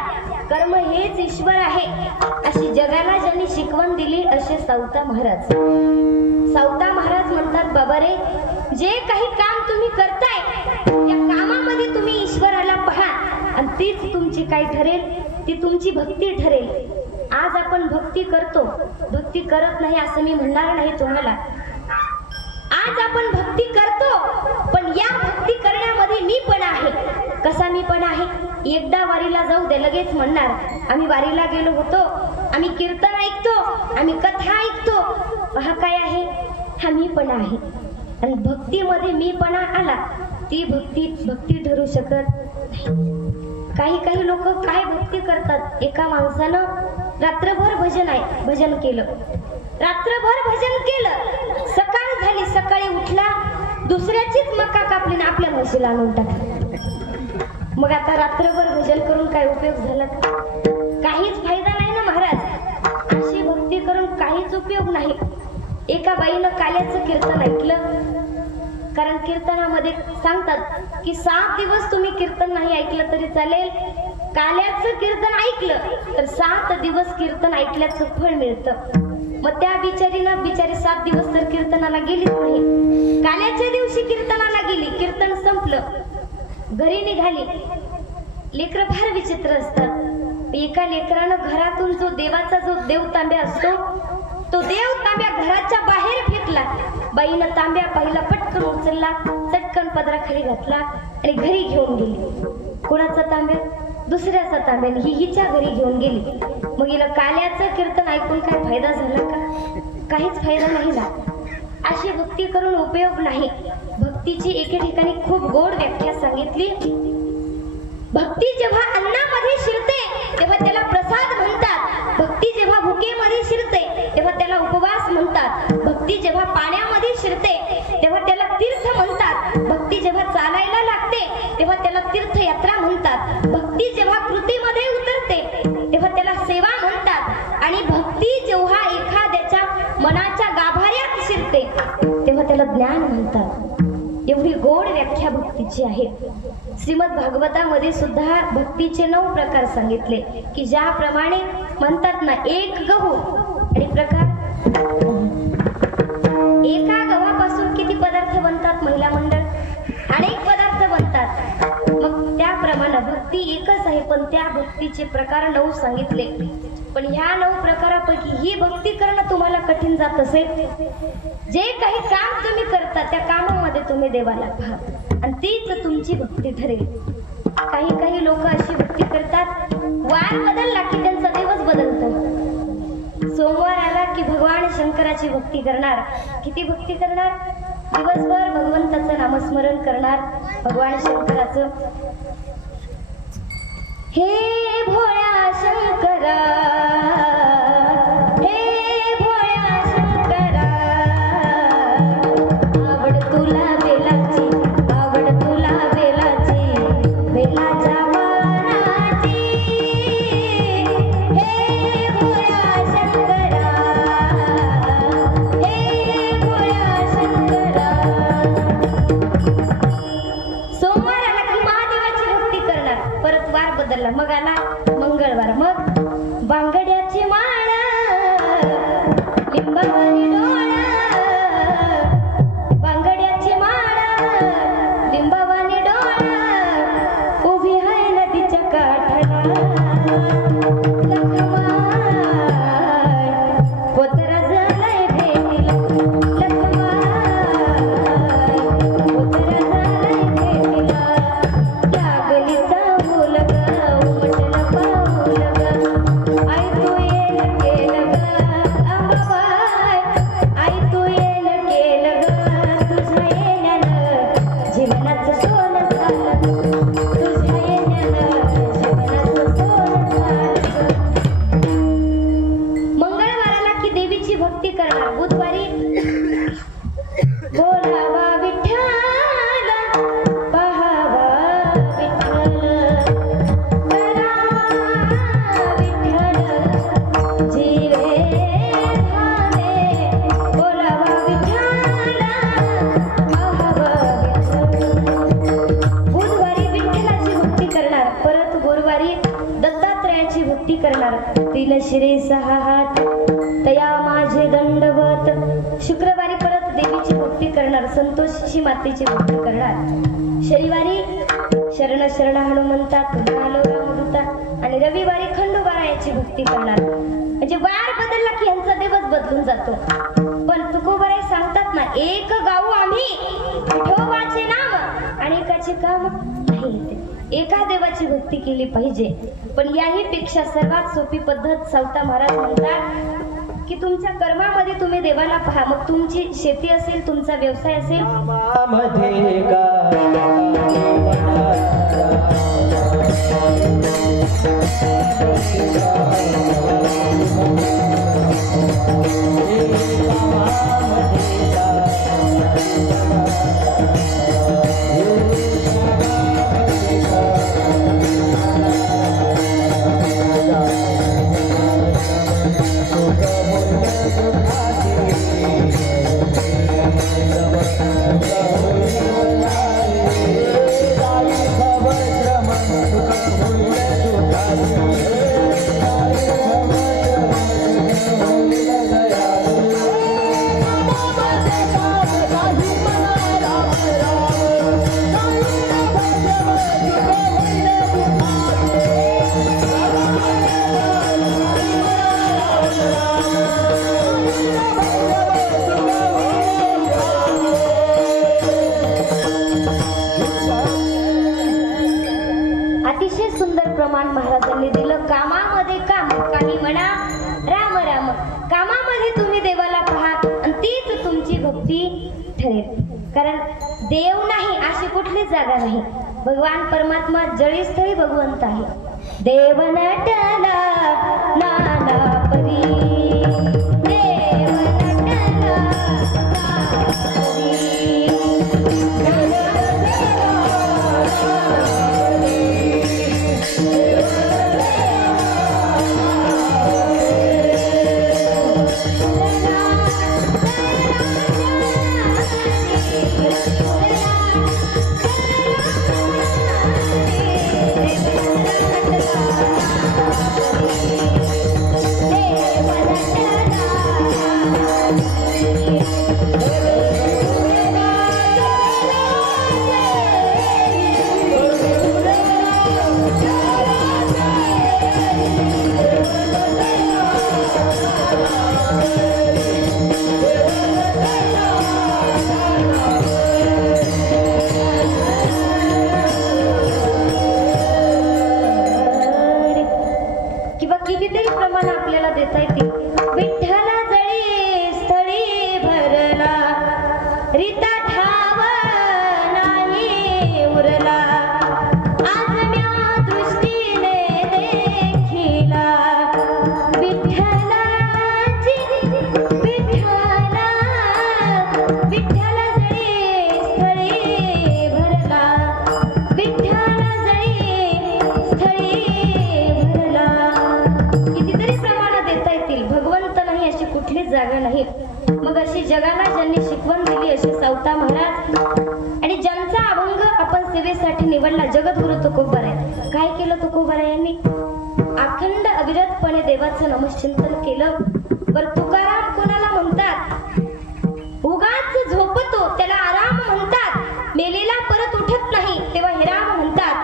कर्म हेच ईश्वर आहे अशी जगाला ज्यांनी शिकवण दिली असे सावता महाराज. सावता महाराज म्हणतात, बाबा रे, जे काही काम तुम्ही करताय त्या कामामध्ये तुम्ही ईश्वराला पहा आणि तीच तुमची काय ठरेल, ती तुमची भक्ती ठरेल. आज आपण भक्ती करतो, भक्ती करत नाही असं मी म्हणणार नाही तुम्हाला. आज आपण भक्ती करतो, पण या भक्ती करण्यामध्ये मी पण आहे. कसा मी पण आहे? एकदा वारीला जाऊ दे, लगेच म्हणणार आम्ही वारीला गेलो होतो, आम्ही कीर्तन ऐकतो, आम्ही कथा ऐकतो. हा काय आहे? हा मी पण आहे. आणि भक्तीमध्ये मी पण आला, ती भक्ती ठरू शकत नाही. काही लोक काय भक्ती करतात, एका माणसानं रात्रभर भजन केलं, रात्रभर भजन केलं, सकाळ झाली, सकाळी उठला, दुसऱ्याचीच मका कापली ना आपल्या म्हशीला आणून टाकली. मग आता रात्रभर भजन करून काय उपयोग झाला? काहीच फायदा नाही ना महाराज. अशी भक्ती करून काहीच उपयोग नाही. एका बाईनं काल्याचं कीर्तन ऐकलं, कारण कीर्तनामध्ये सांगतात की 7 दिवस तुम्ही कीर्तन नाही ऐकलं तरी चालेल, काल्याचं कीर्तन ऐकलं तर 7 दिवस कीर्तन ऐकल्याचं फळ मिळतं. मग त्या बिचारी 7 दिवस तर कीर्तनाला गेलीच नाही. काल्याच्या दिवशी कीर्तनाला गेली, कीर्तन संपलं, घरी निघाली. लेकरं फार विचित्र असतात. एका लेकरानं घरातून जो देवाचा जो देव तांब्या असतो तो देव तांब्या घराच्या बाहेर फेकला. बाईनं तांब्या पाहिला, पटकन उचलला, चटकन पदराखाली घातला आणि घरी घेऊन गेली. कोणाचा तांब्या? दुसऱ्याचा तांब्या. ही हिच्या घरी घेऊन गेली. मग हिला काल्याचं कीर्तन ऐकून काय फायदा झाला का? काहीच फायदा नाही झाला. अशी भक्ती करून उपयोग नाही. भक्तीची एके ठिकाणी खूप गोड व्याख्या सांगितली. भक्ती जेव्हा अन्नामध्ये शिरते तेव्हा त्याला प्रसाद म्हणतात. भक्ती जेव्हा भुकेमध्ये शिरते तेव्हा त्याला उपवास म्हणतात. भक्ती जेव्हा पाण्यामध्ये शिरते तेव्हा त्याला तीर्थ म्हणतात. भक्ती जेव्हा चालायला लागते तेव्हा त्याला तीर्थयात्रा म्हणतात. भक्ती जेव्हा कृतीमध्ये उतरते तेव्हा त्याला सेवा म्हणतात. आणि भक्ती जेव्हा एखाद्याच्या मनाच्या गाभाऱ्यात शिरते तेव्हा त्याला ज्ञान म्हणतात. एवढी गोड व्याख्या भक्तीची आहे. श्रीमद भागवतामध्ये सुद्धा भक्तीचे 9 प्रकार सांगितले की ज्याप्रमाणे म्हणतात ना, एक गहू आणि प्रकार, एका गव्हापासून किती पदार्थ बनतात महिला मंडळ? अनेक पदार्थ बनतात. मग त्याप्रमाणे भक्ती एकच आहे, पण त्या भक्तीचे प्रकार 9 सांगितले. पण ह्या 9 प्रकारापैकी ही भक्ती करणं तुम्हाला कठीण जात असेल. जे काही काम तुम्ही करता त्या कामामध्ये तुम्ही देवाला पहा आणि तीच तुमची भक्ती ठरेल. काही लोक अशी भक्ती करतात, वार बदलला की त्यांचा देवच बदलतो. सोमवार आला की भगवान शंकराची भक्ती करणार. किती भक्ती करणार? दिवसभर भगवंताचं नामस्मरण करणार, भगवान शंकराचं. हे भोळ्या शंकरा, हे भोळ्या शंकरा, आवड तुला बेलाची, आवड तुला बेलाची, बेलाच्या वाणाची. हे भोळ्या शंकरा, हे भोळ्या शंकरा. सोमवार आला की महादेवाची भक्ती करणार, परत वार बदलला, मग आला मंगळवार, मग बांगड्याची तीन शिरे सहा हात तया माझे दंडवत. शुक्रवारी परत देवीची भक्ती करणार, संतोषी मातेची भक्ती करणार. शनिवारी शरण शरण हनुमंता आलो रामदूता आणि रविवारी खंडोबारायाची भक्ती करणार. म्हणजे वार बदलला की यांचा दिवस बदलून जातो. पण तुकोबाराय सांगतात ना, एक गाऊ आम्ही विठोबाचे नाम आणि एकाचे काम नाही येते. एका देवाची भक्ती केली पाहिजे. पण याही पेक्षा सर्वात सोपी पद्धत सावता महाराज म्हणतात की तुमच्या कर्मामध्ये तुम्ही देवाला पहा. मग तुमची शेती असेल, तुमचा व्यवसाय असेल, मध्ये का अतिशय सुंदर प्रमाण महाराजांनी दिलं. कामामध्ये काम, काही म्हणा राम राम. कामामध्ये तुम्ही देवाला पहा आणि तीच तुमची भक्ती ठरेल. कारण देव नाही अशी कुठलीच जागा नाही. भगवान परमात्मा जळीस्थळी भगवंत आहे. देव नटला नाना परी, देव नटला नाना कितीतरी प्रमाण आपल्याला देता येते. विठ्ठला जळी स्थळी भरला, रीता ठाव नाही उरला, आज म्या दृष्टीने देखिला. विठ्ठलाची विठ्ठला, विठ्ठला जळी स्थळी भरला, विठ्ठला जळी स्थळी भरला. कितीतरी प्रमाणात देता येतील. भगवंत नाही अशी कुठलीच जागा नाही. मग अशी जगाला ज्यांनी शिकवण दिली असे सावता महाराज आणि ज्यांचा अभंग आपण सेवेसाठी निवडला, जगद्गुरु तुकोबाराय. काय केलं तुकोबारायांनी? अखंड अविरतपणे देवाचं नमश्चिंतन केलं. बरं, तुकाराम कोणाला म्हणतात? उगाच झोपतो त्याला आराम म्हणतात. मेलेला परत उठत नाही तेव्हा हिराम म्हणतात.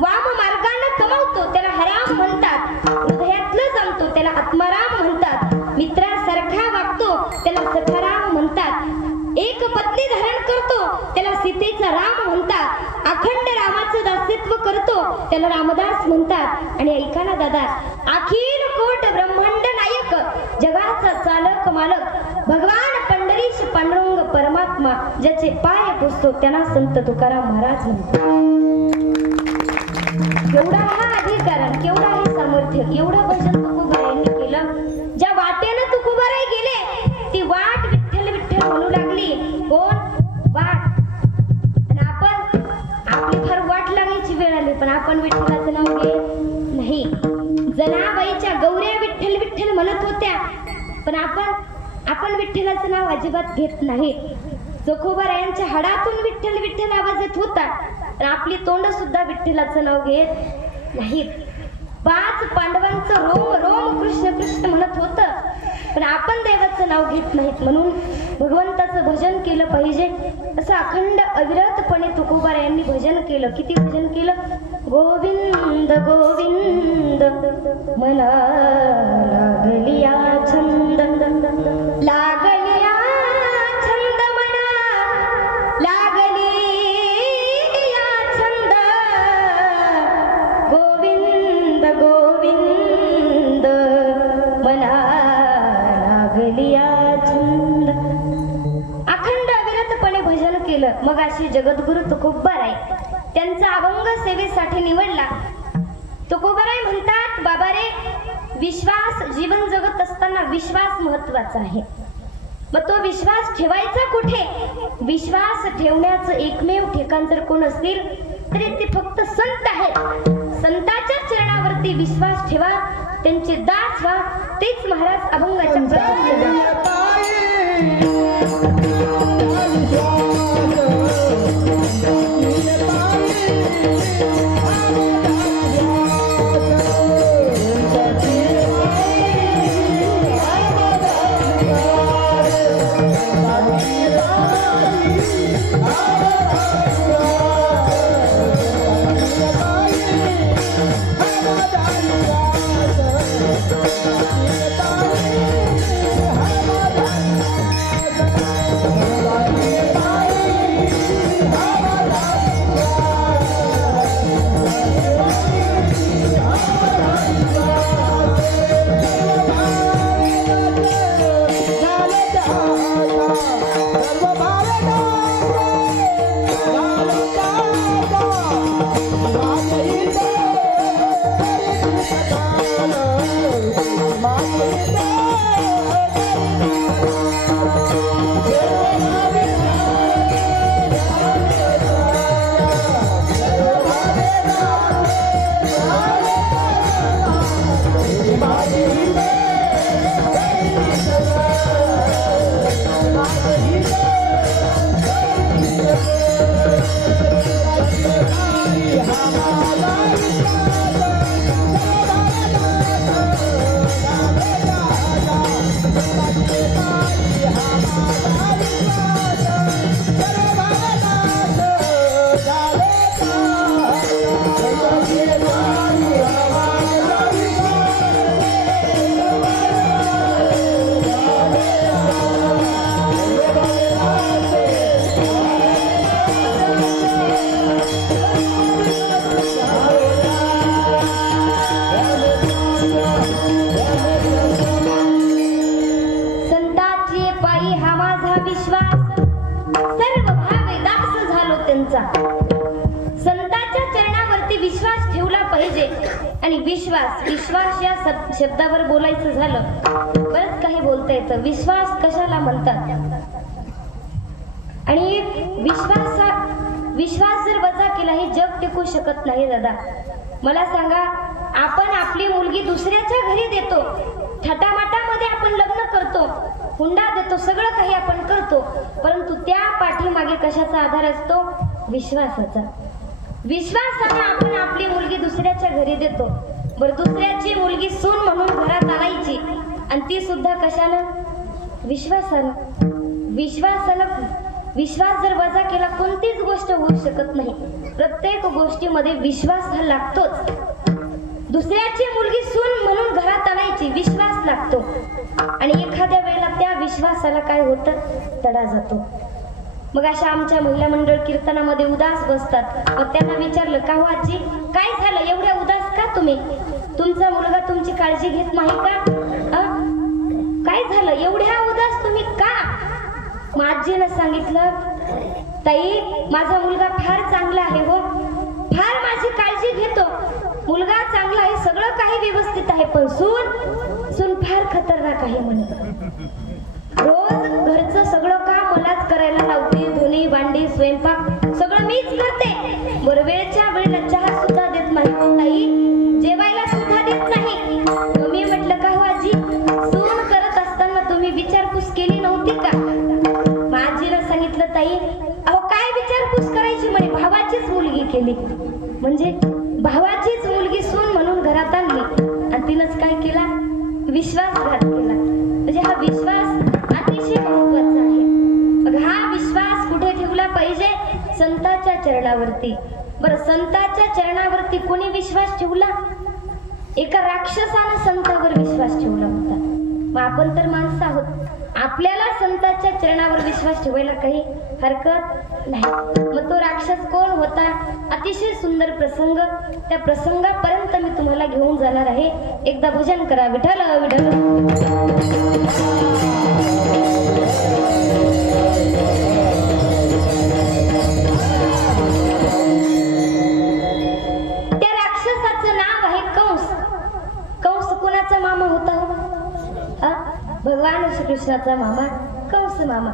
वाम मार्गाने कमावतो त्याला हराम म्हणतात. हृदयातलं जमतो त्याला आत्माराम म्हणतात. मित्रासारखा वागतो त्याला सखाराम म्हणतात. एक पत्नी धारण करतो त्याला सीतेचा राम म्हणतात. अखंड रामाचं दासित्व करतो त्याला रामदास म्हणतात. आणि ऐका ना दादा, अखिल कोट ब्रह्मांड नायक, जगाचा चालक मालक भगवान पंढरीश पांडुरंग परमात्मा ज्याचे पाय पुसतो त्यांना संत तुकाराम महाराज म्हणतात. केवढा हा अधिकार, केवढा हे सामर्थ्य, एवढं भजन तुकोबारायांनी केलं. ज्या वाटेनं तुकोबाराय गेले ती वाट विठ्ठल विठ्ठल म्हणू लागली. कोण? वाट. आणि आपण, आपली फार वाट लागायची वेळ आली पण आपण विठ्ठलाचं नाव घेत नाही. जनाबाईच्या गौऱ्या विठ्ठल विठ्ठल म्हणत होत्या पण आपण विठ्ठलाचं नाव अजिबात घेत नाही. तुकोबारायांच्या हाडातून विठ्ठल विठ्ठल आवाज येत होता, आपली तोंड सुद्धा विठ्ठलाचं नाव घेत नाहीत. 5 पांडवांचं रोम रोम कृष्ण कृष्ण म्हणत होतं, पण आपण देवाचं नाव घेत नाहीत. म्हणून भगवंताचं भजन केलं पाहिजे. असं अखंड अविरतपणे तुकोबारायांनी भजन केलं. किती भजन केलं? गोविंद गोविंद मना लागलिया छंद, लागलिया छंद मना, लागलिया छंद. गोविंद गोविंद मना लागलिया छंद. अखंड अविरतपणे भजन केलं. मग अशी जगद्गुरु तुकोबाराय त्यांचा अभंग सेवेसाठी निवडला. तुकोबाराय म्हणतात, बाबा रे, विश्वास जीवन जगत असताना विश्वास महत्वाचा आहे. मग तो विश्वास ठेवायचा कुठे? विश्वास ठेवण्याचं एकमेव ठिकाण जर कोण असतील तरी ते फक्त संत आहेत. संताच्या चरणावरती विश्वास ठेवा, त्यांचे दास व्हा. तेच महाराज अभंगाच्या संतांच्या चरणावरती विश्वास ठेवला पाहिजे. आणि विश्वास या शब्दावर बोलायचं झालं बरंच काही बोलता येतं. विश्वास कशाला म्हणतात? आणि विश्वास जर वजा केला हे जग टिकू शकत नाही. दादा मला सांगा, आपण आपली मुलगी दुसऱ्याच्या घरी देतो, थाटामाटामध्ये आपण लग्न करतो, हुंडा देतो, सगळं काही आपण करतो, परंतु त्या पाठीमागे कशाचा आधार असतो? विश्वासाचा. विश्वासाने आपण आपली मुलगी दुसऱ्याच्या घरी देतो. बरं, दुसऱ्याची मुलगी सून म्हणून घरात आणायची, आणि ती सुद्धा कशानं? विश्वासानं. विश्वास जर वजा केला कोणतीच गोष्ट होऊ शकत नाही. प्रत्येक गोष्टीमध्ये विश्वास हा लागतोच. दुसऱ्याची मुलगी सून म्हणून घरात आणायची, विश्वास लागतो. आणि एखाद्या वेळेला त्या विश्वासाला काय होतं? तडा जातो. मग अशा आमच्या महिला मंडळ कीर्तनामध्ये उदास बसतात. मग त्यांना विचारलं, का हो आजी, काय झालं, एवढ्या उदास का तुम्ही? तुमचा मुलगा तुमची काळजी घेत नाही का? काय झालं, एवढ्या उदास तुम्ही का? मग आजीनं सांगितलं, ताई, माझा मुलगा फार चांगला आहे हो, फार माझी काळजी घेतो, मुलगा चांगला आहे, सगळं काही व्यवस्थित आहे, पण सून फार खतरनाक आहे म्हणे. रोज घरचं सगळं काम मलाच करायला लावते, धुणी भांडी स्वयंपाक सगळं मीच करते. बरं, वेळच्या वेळेला चहा सुद्धा देत नाही ताई, जेवायला सुद्धा देत नाही. मी म्हटलं, का हो आजी, सून करत असताना तुम्ही विचारपूस केली नव्हती का? आजीला सांगितलं, ताई, अहो काय विचारपूस करायची म्हणे, भावाचीच मुलगी केली. म्हणजे भावाचीच मुलगी सून म्हणून घरात आणली. विश्वासघात केला. म्हणजे हा विश्वास अतिशय महत्वाचा आहे. मग हा विश्वास कुठे ठेवला पाहिजे? संतांच्या चरणावरती. बरं, संतांच्या चरणावरती कोणी विश्वास ठेवला? एका राक्षसानं संतांवर विश्वास ठेवला होता. मग आपण तर माणसं आहोत, आपल्याला संतांच्या चरणावर विश्वास ठेवायला काही हरकत नाही. मग तो राक्षस कोण होता? अतिशय सुंदर प्रसंग. त्या प्रसंगापर्यंत मी तुम्हाला घेऊन जाणार आहे. एकदा भजन करा. विठ्ठल विठ्ठल. त्या राक्षसाचं नाव आहे कंस. कंस कोणाचा मामा होता? भगवान श्रीकृष्णाचा मामा कंस मामा.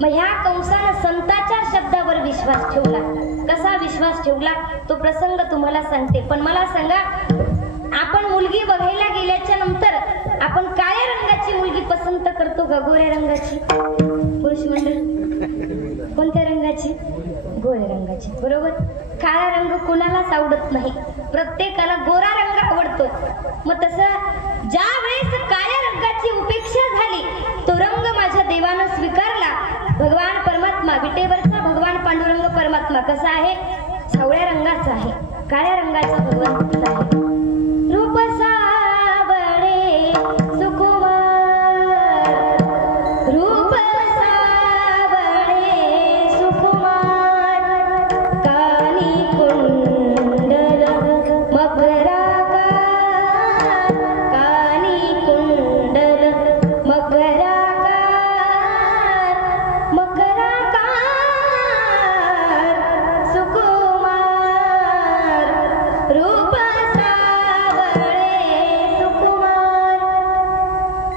मग ह्या कंसानं संतांच्या शब्दावर विश्वास ठेवला. कसा विश्वास ठेवला तो प्रसंग तुम्हाला सांगते. पण मला सांगा, आपण मुलगी बघायला गेल्याच्या नंतर आपण काळ्या रंगाची मुलगी पसंत करतो का गोऱ्या रंगाची? पुरुष मंडळ कोणत्या रंगाची? गोऱ्या रंगाची. बरोबर. काळा रंग कोणालाच आवडत नाही, प्रत्येकाला गोरा रंग आवडतो. मग तसं ज्या वेळेस काळ्या रंगाची उपेक्षा झाली, तो रंग माझ्या देवानं स्वीकारला. भगवान परमात्मा, विटेवरचा भगवान पांडुरंग परमात्मा कसा आहे? सावळ्या रंगाचा आहे. काळ्या रंगाचा भगवंत आहे. रूप सावळे सुकुमार, रूप सावळे सुकुमार, कानी कुंडल मकराकार, कानी कुंडल मकराकार, मकराकार सुकुमार, रूप सावळे सुकुमार.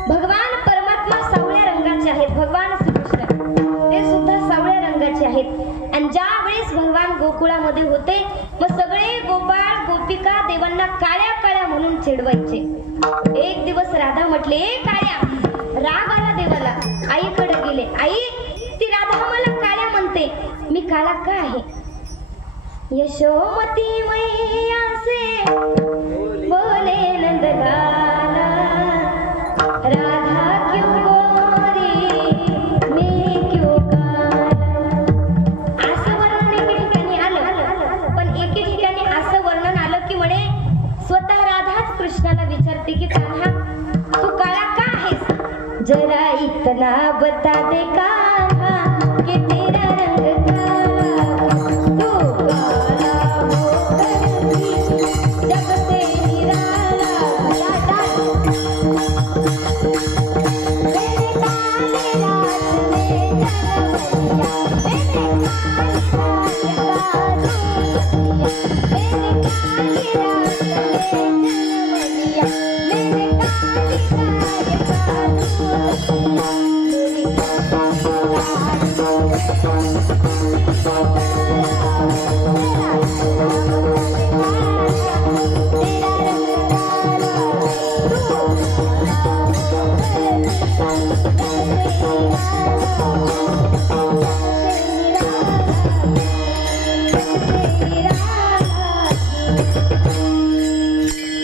भगवान परमात्मा सावळ्या रंगाचे आहेत. भगवान श्रीकृष्ण ते सुद्धा सावळ्या रंगाचे आहेत. आणि ज्या वेळेस भगवान गोकुळामध्ये होते, मग सगळे गोपाळ गोपिका देवांना काळ्या काळ्या म्हणून चिडवायचे. एक दिवस राधा म्हटले, काळ्या. राग आला देवाला. आईकडे गेले. आई, ती राधा मला काळ्या म्हणते, मी काळा का आहे? यशोमती मैया से बोले नंदलाला, राधा क्यों गोरी मैं क्यों काला. असं वर्णन एके ठिकाणी आलं, पण एके ठिकाणी असं वर्णन आलं की म्हणे स्वतः राधाच कृष्णाला विचारते की कान्हा, तू काळा का आहेस? जरा इतना बता दे कान्हा कि तेरा रंग काला, तू काला होकर भी जग से निराला. मेरे काले रात में जलवैया, मेरे काली रात मेरे काली रात में जलवैया, मेरे काली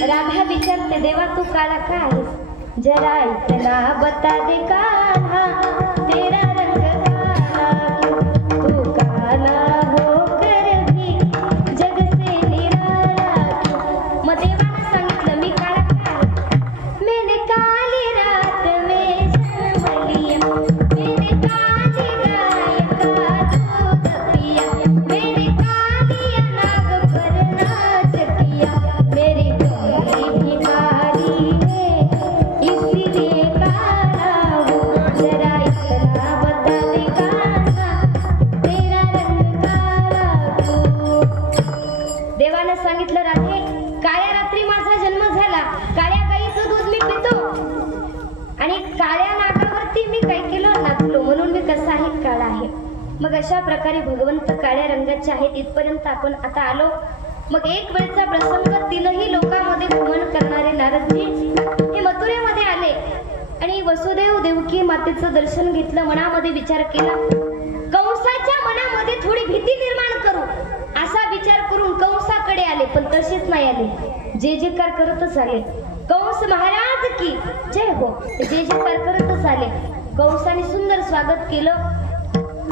राधा विचारते, देवा तू काला का आहेस? जरा इतना बता दे कान्हा, तेरा रंग काला क्यों? तू काला होकर भी जग से निराला क्यों? मग देवानं सांगितलं, मी काळा का आहे? मैंने काली रात में जन्म लिया, मैंने काली गाय का दूध पिया, मैंने काली नाग पर नाच किया, मेरी गली भी काली है इसीलिए काला हूँ. जरा इतना बता दे कान्हा, तेरा रंग काला क्यों? देवानं सांगितलं, राधे, काळ्या रात्री माझा जन्म झाला, काळ्या गाईचं दूध मी पितो आणि काळ्या नागावरती मी काय केलं? नाचलो, म्हणून मी कसा आहे? काळा आहे. मग अशा प्रकारे भगवंत काळ्या रंगाचे आहेत. इथपर्यंत आपण आता आलो. मग एक वेळचा प्रसंग, तीनही लोकांमध्ये भ्रमण करणारे नारदजी हे मथुरेमध्ये आले आणि वसुदेव देवकी मातेचं दर्शन घेतलं. मनामध्ये विचार केला, कंसाच्या मनामध्ये थोडी भीती निर्माण करू असा विचार करून कंसाकडे आले. पण तसेच नाही आले, जे कार करतच आले. कंस महाराज की जय हो. जे फार करतच आले. कंसाने सुंदर स्वागत केलं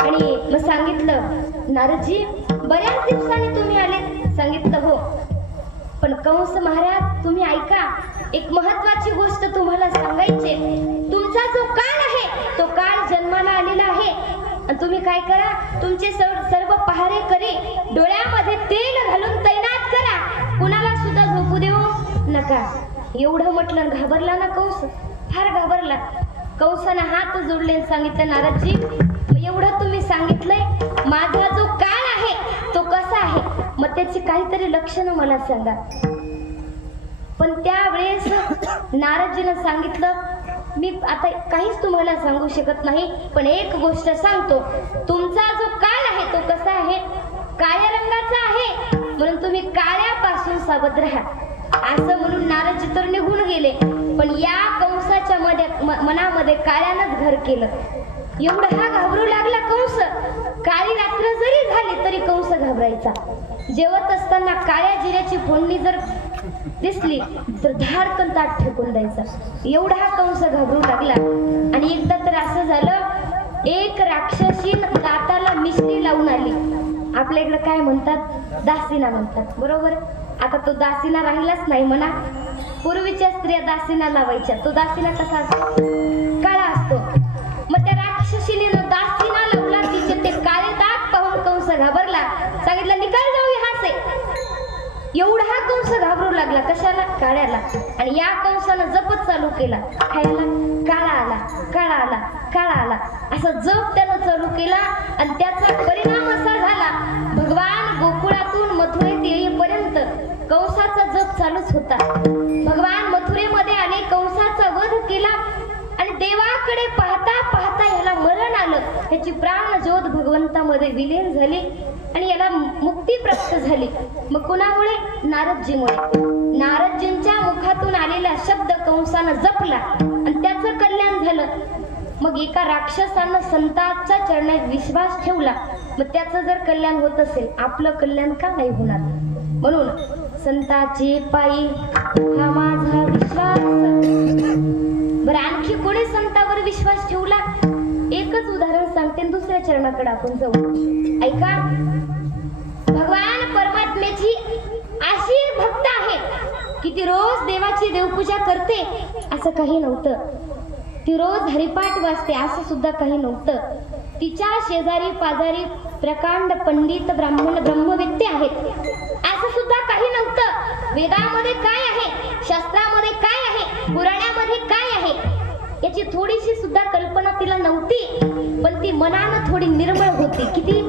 आणि मग सांगितलं, नारदजी बऱ्याच दिवसांनी तुम्ही आले. सांगितलं हो, पण कंस महाराज तुम्ही ऐका, एक महत्वाची गोष्ट तुम्हाला सांगायची. तुमचा जो काळ आहे तो काळ जन्माला आलेला आहे. आणि तुम्ही काय करा, तुमचे सर्व पहारेकरी डोळ्यामध्ये तेल घालून तैनात करा. कुणाला सुद्धा झोपू देऊ नका. एवढं म्हटलं, घाबरला ना कंस, फार घाबरला. कंसानं हात जोडले आणि सांगितलं, नारदजी एवढं तुम्ही सांगितलंय, माझा जो काळ आहे तो कसा आहे, मग त्याची काहीतरी लक्षणं मला सांगा. पण त्यावेळेस नारदजीनं सांगितलं, मी आता काहीच तुम्हाला सांगू शकत नाही, पण एक गोष्ट सांगतो, तुमचा जो काळ आहे तो कसा आहे, काळ्या रंगाचा आहे, म्हणून तुम्ही काळ्यापासून सावध राहा. असं म्हणून नारदजी तर निघून गेले. पण या कंसाच्या मनामध्ये काळ्यानंच घर केलं. एवढा हा घाबरू लागला कंस. काळी रात्र जरी झाली तरी कंस घाबरायचा. जेवत असताना काळ्या जिऱ्याची फोडणी जर दिसली तर धाडकन ताट फेकून द्यायचा. एवढा हा कंस घाबरू लागला. आणि एकदा तर असं झालं, एक राक्षसी दाताला मिश्री लावून आली. आपल्या इकडे काय म्हणतात, दासीना म्हणतात, बरोबर. आता तो दासीना राहिलाच नाही म्हणा. पूर्वीच्या स्त्रिया दासीना लावायच्या. तो दासीना कसा असतो, काळा असतो. मग त्या राक्षसीने दासीना लावला. तिचे ते काळे दात पाहून कंस घाबरला. सांगितलं, निकाल जाऊ हाच आहे. एवढा हा कंस घाबरू लागला. कशाला, काळ्याला. आणि या कंसानं जपच चालू केला. खायला काळा आला, काळा आला, काळा आला, असा जप त्यानं चालू केला. आणि त्याचा परिणाम असा झाला, भगवान गोकुळातून मथुरेत येईपर्यंत कंसाचा जप चालूच होता. भगवान मथुरेमध्ये आले, कंसाचा वध केला. आणि देवाकडे पाहता पाहता याला मरण आलं. त्याची प्राण ज्योत भगवंतामध्ये विलीन झाली आणि याला मुक्ती प्राप्त झाली. मग कुणामुळे, नारदजीमुळे. नारदजींच्या मुखातून आलेला शब्द कंसानं जपला आणि त्याचं कल्याण झालं. मग एका राक्षसानं संतांच्या चरणात विश्वास ठेवला. मग त्याचं जर कल्याण होत असेल, आपलं कल्याण का नाही होणार. म्हणून संताची पायी हा माझा विश्वास. बरं, आणखी कोणी संतावर विश्वास ठेवला, एकच उदाहरण सांगते, दुसऱ्या चरणाकडे आपण जाऊ. ऐका, भगवान परमात्म्याची अशी भक्त आहे की ती रोज देवाची देवपूजा करते असं काही नव्हतं. ती रोज हरिपाठ वाचते असं सुद्धा काही नव्हतं. तिच्या शेजारी पाजारी प्रकांड पंडित ब्राह्मण ब्रह्मवेत्ते आहेत असं सुद्धा काही नव्हतं. वेदामध्ये काय आहे, शास्त्रामध्ये काय आहे, पुराणामध्ये काय आहे, याची थोडीशी सुद्धा कल्पना तिला नव्हती. पण ती मनानं थोडी निर्मळ होती. किती,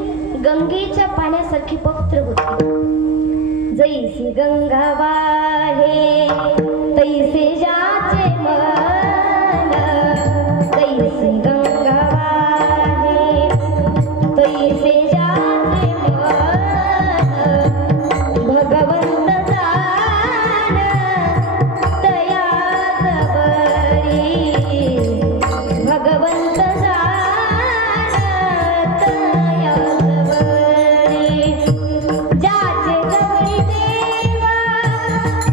गंगेच्या पाण्यासारखी पवित्र होती. जैसी गंगा वाहे तैसे जाचे मन, तैसी गंगा वाहे तैसे जाचे मन, भगवंत जाण तयाच बरी, भगवंत जाण तयाच बरी. ज्याचे जवळी देवा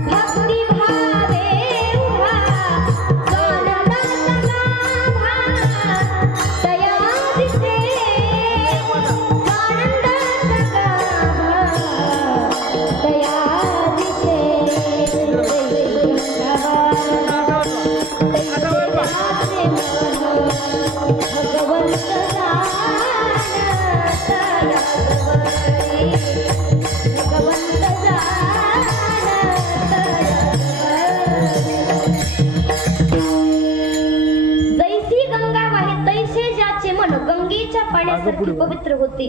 भक्ती भावे उभा, आनंदाचा गाभा तया दिसे, आनंदाचा गाभा तया दिसे. भगवंत जाण तयाच बरी, भगवंत जाण तयाच बरी. जैसी गंगा वाहे तैसे ज्याचे मन, गंगेच्या पाण्यासारखी पवित्र होते.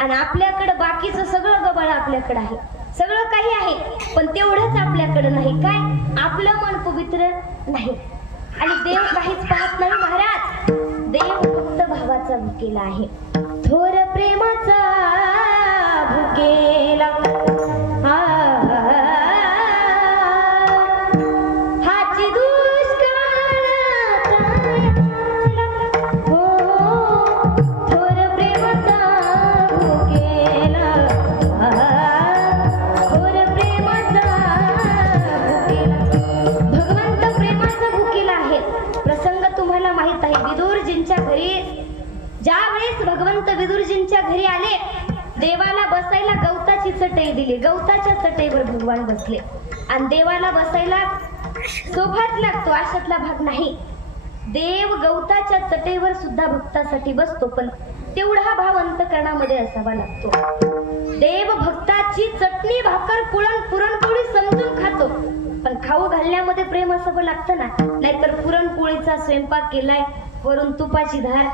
आणि आपल्याकडं बाकीचं सगळं गबाळ आपल्याकडं आहे, सगळं काही आहे, पण तेवढंच आपल्याकडं नाही. काय, आपलं मन पवित्र नाही. आणि देव काहीच पाहत नाही महाराज. देव फक्त भावाचा भुकेला आहे, थोर प्रेमाचा भुकेला. हाची दुष्काळ तयाला, हो थोर प्रेमाचा भुकेला, थोर प्रेमाचा भुकेला. भगवंत विदुरजींच्या घरी ज्या वेळेस भगवंत विदुरजींच्या घरी आले, देवाला बसायला गवताची चटई दिली. गवताच्या चटईवर भगवान बसले. आणि देवाला बसायला सोफाच लागतो अशातला भाग नाही. देव गवताच्या चटईवर सुद्धा भक्तासाठी बसतो, पण तेवढा भाव अंतकरणामध्ये असावा लागतो. देव भक्ताची चटणी भाकर पुरणपोळी समजून खातो, पण खाऊ घालण्यामध्ये प्रेम असावं लागतं ना. नाहीतर पुरणपोळीचा स्वयंपाक केलाय, वरून तुपाची धार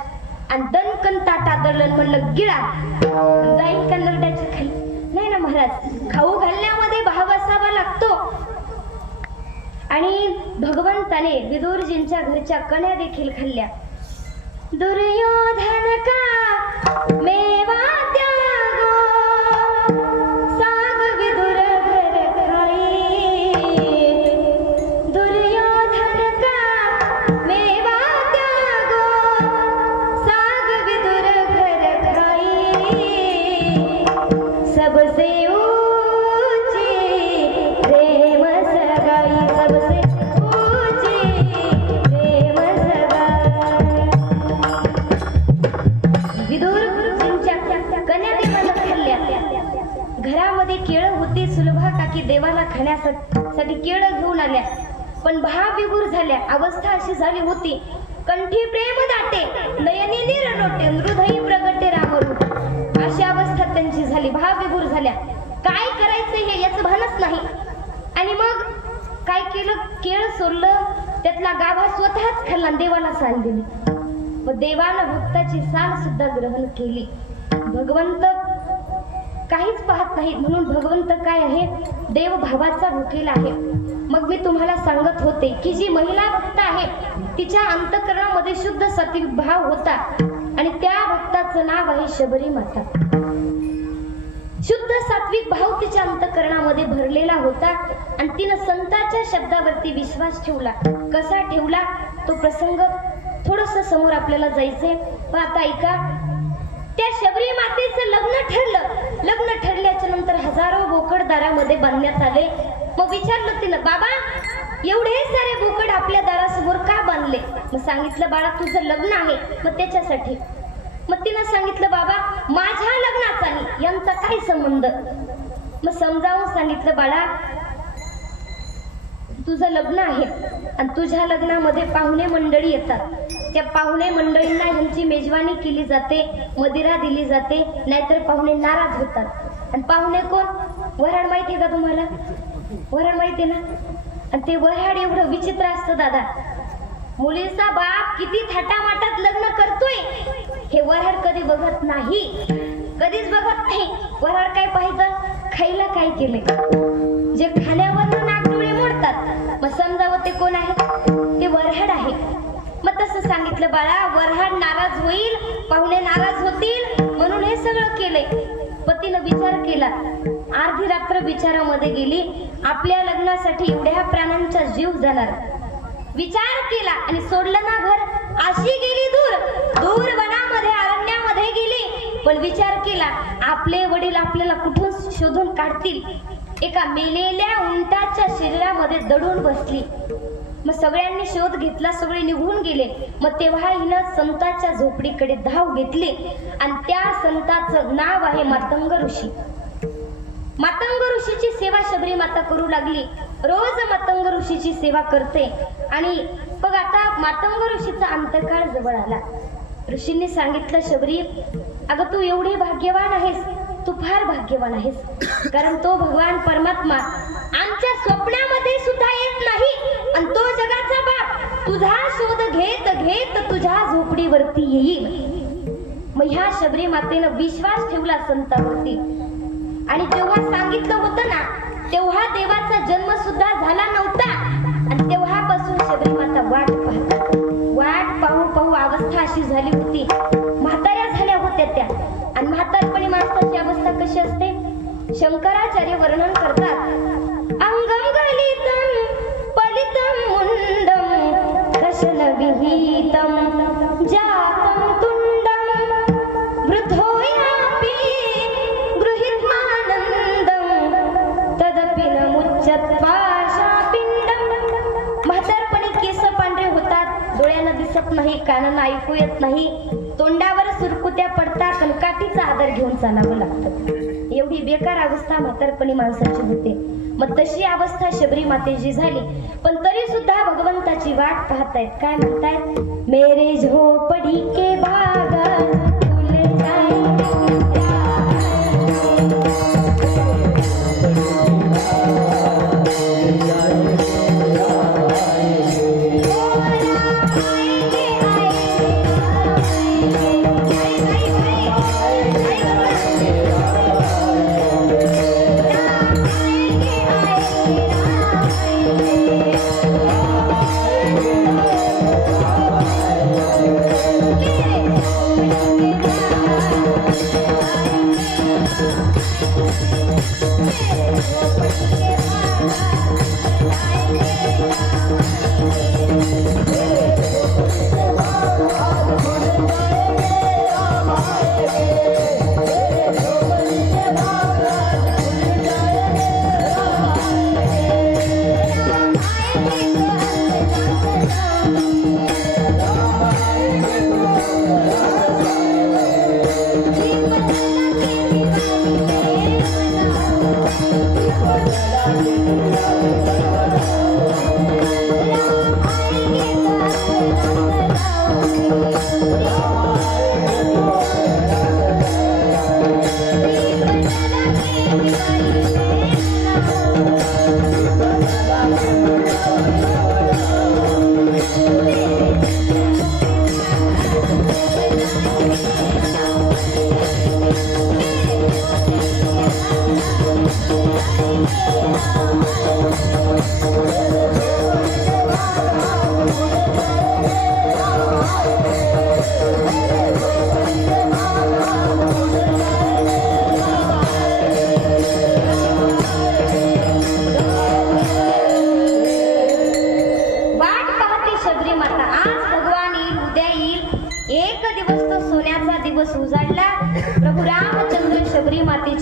आणि दणकन ताटात दळण म्हणलं गिळा जाईल का नरड्याच्या खाली? नाही ना महाराज, खाऊ घालण्यामध्ये भाव असावा लागतो. आणि भगवंताने विदुरजींच्या घरच्या कन्या देखील खाल्ल्या. दुर्योधन का मेवा त्यागो, साग विदुर घर खाई. दुर्योधन का मेवा त्यागो, साग विदुर घर खाई. सबसे ऊंची प्रेम सगाई, सबसे ऊंची प्रेम सगाई. विदुरजींच्या कन्या देवाला खाल्ल्या. घरामध्ये केळं होती. सुलभा काकी देवाला खाण्यासाठी केळं घेऊन आल्या, पण भावविभोर झाल्या. अवस्था अशी झाली होती, कंठी प्रेम दाटे, नयनी निरलोटे, हृदयी प्रगटे रामरूप. अशी अवस्था त्यांची झाली. भावविभोर झाल्या. काय करायचं हे याचं भानच नाही. आणि मग काय केलं, केळं सोडलं, त्यातला गाभा स्वतःच खाल्ला, देवाला साल दिली. व देवानं भक्ताची साल सुद्धा ग्रहण केली. भगवंत काहीच पाहत नाहीत, म्हणून भगवंत काय आहे, देव भावाचा भुकेला आहे. मग मी तुम्हाला सांगत होते की जी महिला भक्त आहे तिच्या अंतःकरणामध्ये शुद्ध सात्विक भाव होता, आणि त्या भक्ताचं नाव आहे शबरी माता. शुद्ध सात्विक भाव तिच्या अंतःकरणामध्ये भरलेला होता, आणि तिनं संतांच्या शब्दावरती विश्वास ठेवला. कसा ठेवला तो प्रसंग थोडस समोर आपल्याला जायचंय, पण आता ऐका. त्या शबरी मातेचं लग्न ठरलं. लग्न ठरल्याच्या नंतर हजारो बोकड दारामध्ये बांधण्यात आले. मग विचारलं तिनं, बाबा एवढे सारे बोकड आपल्या दारासमोर का बांधले? मग सांगितलं, बाळा तुझं लग्न आहे, मग त्याच्यासाठी. मग तिनं सांगितलं, बाबा माझ्या लग्नाचा आणि यांचा काय संबंध? मग समजावून सांगितलं, बाळा तुझं लग्न आहे आणि तुझ्या लग्नामध्ये पाहुणे मंडळी येतात. त्या पाहुणे मंडळींना ह्यांची मेजवानी केली जाते, मदिरा दिली जाते, नाहीतर पाहुणे नाराज होतात. आणि पाहुणे कोण? वऱ्हाड माहिती आहे का तुम्हाला? वऱ्हाड माहिती ना? आणि ते वऱ्हाड एवढं विचित्र असतं दादा. मुलीचा बाप किती थाटामाटात लग्न करतोय हे वऱ्हाड कधी बघत नाही, कधीच बघत नाही. वऱ्हाड काय पाहिजे, खायला काय केले. जे खाण्यावर नागडोळे मोडतात, मग समजावं ते कोण आहे? ते वऱ्हाड आहे. मग तसं सांगितलं, बाळा वऱ्हाड नाराज होईल, पाहुणे नाराज होतील, म्हणून हे सगळं केलंय. पतीनं विचार केला. अर्धी रात्र विचारामध्ये गेली. आपल्या लग्नासाठी एवढ्या प्राण्यांचा जीव जाणार, विचार केला आणि सोडलं ना घर. अशी गेली दूर दूर वनामध्ये, अरण्यामध्ये गेली. पण विचार केला, आपले वडील आपल्याला कुठून शोधून काढतील. एका मेलेल्या उंटाच्या शरीरामध्ये दडून बसली. मग सगळ्यांनी शोध घेतला, सगळे निघून गेले. मग तेव्हा हिनं संताच्या झोपडीकडे धाव घेतली, आणि त्या संताचं नाव आहे मातंग ऋषी. मातंग ऋषीची सेवा शबरी माता करू लागली. रोज मातंग ऋषीची सेवा करते. आणि बघ आता मातंग ऋषीचा अंतकाळ जवळ आला. ऋषींनी सांगितलं, शबरी अगं तू एवढी भाग्यवान आहेस, तू फार भाग्यवान आहेस, कारण तो भगवान परमात्मा आमच्या स्वप्नामध्ये सुद्धा येत नाही, आणि तो जगाचा बाप तुझा शोध घेत घेत तुझ्या झोपडीवरती येईल. मग ह्या शबरी मातेनं विश्वास ठेवला संतावरती. आणि जेव्हा सांगितलं होतं ना, तेव्हा देवाचा जन्म सुद्धा झाला नव्हता, आणि तेव्हापासून शबरी माता वाट पाहतात. वाट पाहू पाहू अवस्था अशी झाली होती, म्हाताऱ्या झाल्या होत्या त्या. आणि म्हातारपणी माणसाची अवस्था कशी असते, शंकराचार्य वर्णन करतात. अंगम गलितम पलितम मुंडम कशन विहितम जातम तुंडम वृद्धोयापि गृहीत्मानंदम तदपि न मुच्यत पाशा पिंडम. म्हातारपणी केस पांढरे होतात, डोळ्यात डोळ्यानं दिसत नाही, कानानं ऐकू येत नाही, तोंडावर सुरकुत्या पडतात आणि काठीचा आदर घेऊन चालावं लागतं. एवढी बेकार अवस्था म्हातारपणी माणसाची होते. मग तशी अवस्था शबरी मातेची झाली, पण तरी सुद्धा भगवंताची वाट पाहतायत. काय म्हणतायत? मेरे झोपडी के बागान फुल जाएंगे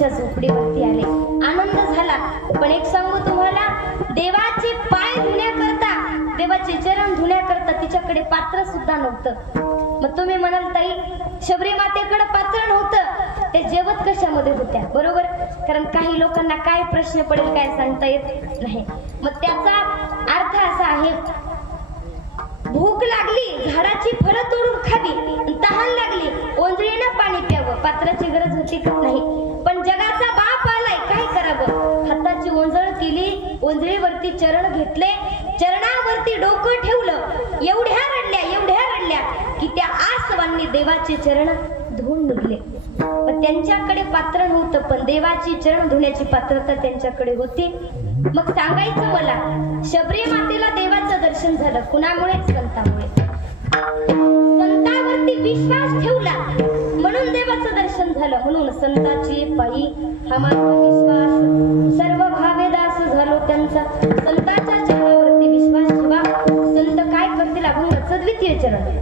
झोपडीवरती आले. आनंद झाला. पण एक सांगू तुम्हाला, देवाचे पाय धुण्याकरता, देवाचे चरण धुण्याकरता तिच्याकडे पात्र सुद्धा नव्हतं. मग तुम्ही म्हणाल ताई, शबरी मातेकडे पात्र नव्हतं, ते जेवत कशामध्ये होत्या? बरोबर, कारण काही लोकांना काय प्रश्न पडेल काय सांगता येत नाही. मग त्याचा अर्थ असा आहे, भूक लागली, झाडाची फळं तोडून खावी, तहान लागली, ओंजळीनं पाणी प्यावं, पात्राची गरज होती का? नाही. पण जगाचा बाप आलाय, काय करावं? हाताची ओंजळ केली, ओंजळीवरती चरण घेतले, चरणावरती डोकं ठेवलं, एवढ्या रडल्या की त्या आसवांनी देवाचे चरण धुवून निघले. पण त्यांच्याकडे पात्र नव्हतं, पण देवाची चरण धुण्याची पात्रता त्यांच्याकडे होती. मग सांगायचं मला, शबरी मातेला देवाचं दर्शन झालं कुणामुळे? संतामुळे. संतावरती विश्वास ठेवला म्हणून देवाचं दर्शन झालं. म्हणून संताची पायी हा माझा विश्वास, सर्व भावे दास झालो त्यांचा. संताच्या चरणावरती विश्वास ठेवा. संत काय करतील? अभंगाचं द्वितीय चरण.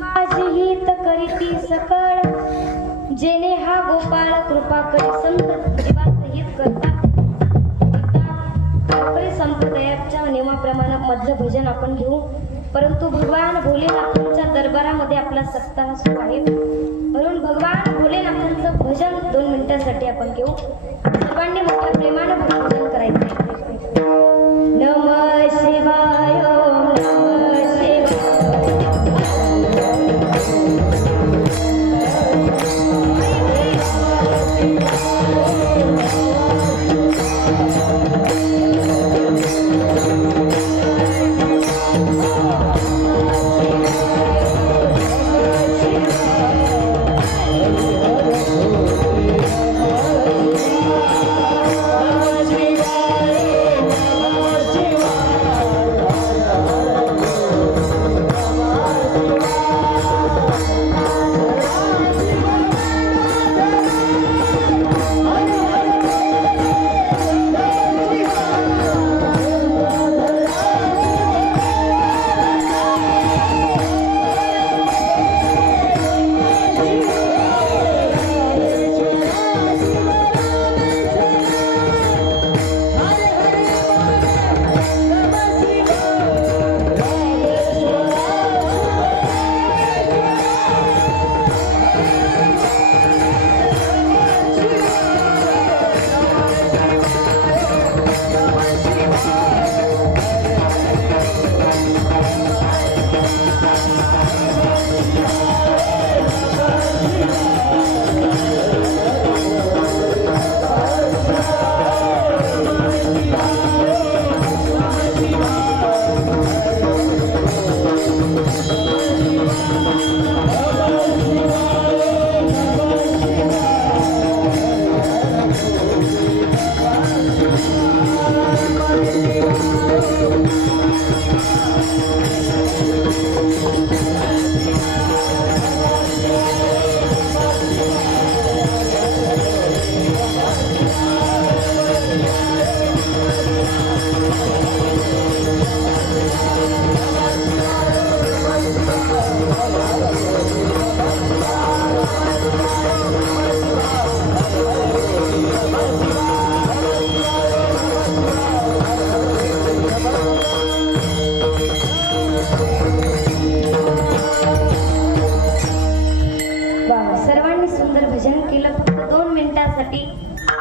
माझी हित करीती सकळ जेने हा गोपाळ कृपा करी संत जीवाचं हित करता गावकरी संप्रदायाच्या नियमाप्रमाणे मधलं भजन आपण घेऊ. परंतु भगवान भोलेनाथांच्या दरबारामध्ये आपला सप्ताह सुरू आहे, म्हणून भगवान भोलेनाथांचं भजन 2 मिनिटांसाठी आपण घेऊ. सर्वांनी मोठ्या प्रेमानं भजन करायचं आहे. नमः शिवाय ओम नमः शिवाय.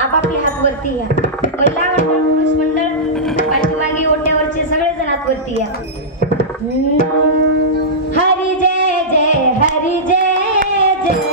आपापले हात वरती घ्या. महिला मंडळ, पुरुष मंडळ, पाठीमागे ओट्यावरचे सगळेजण हात वरती घ्या. हरी जय जय, हरी जय जय.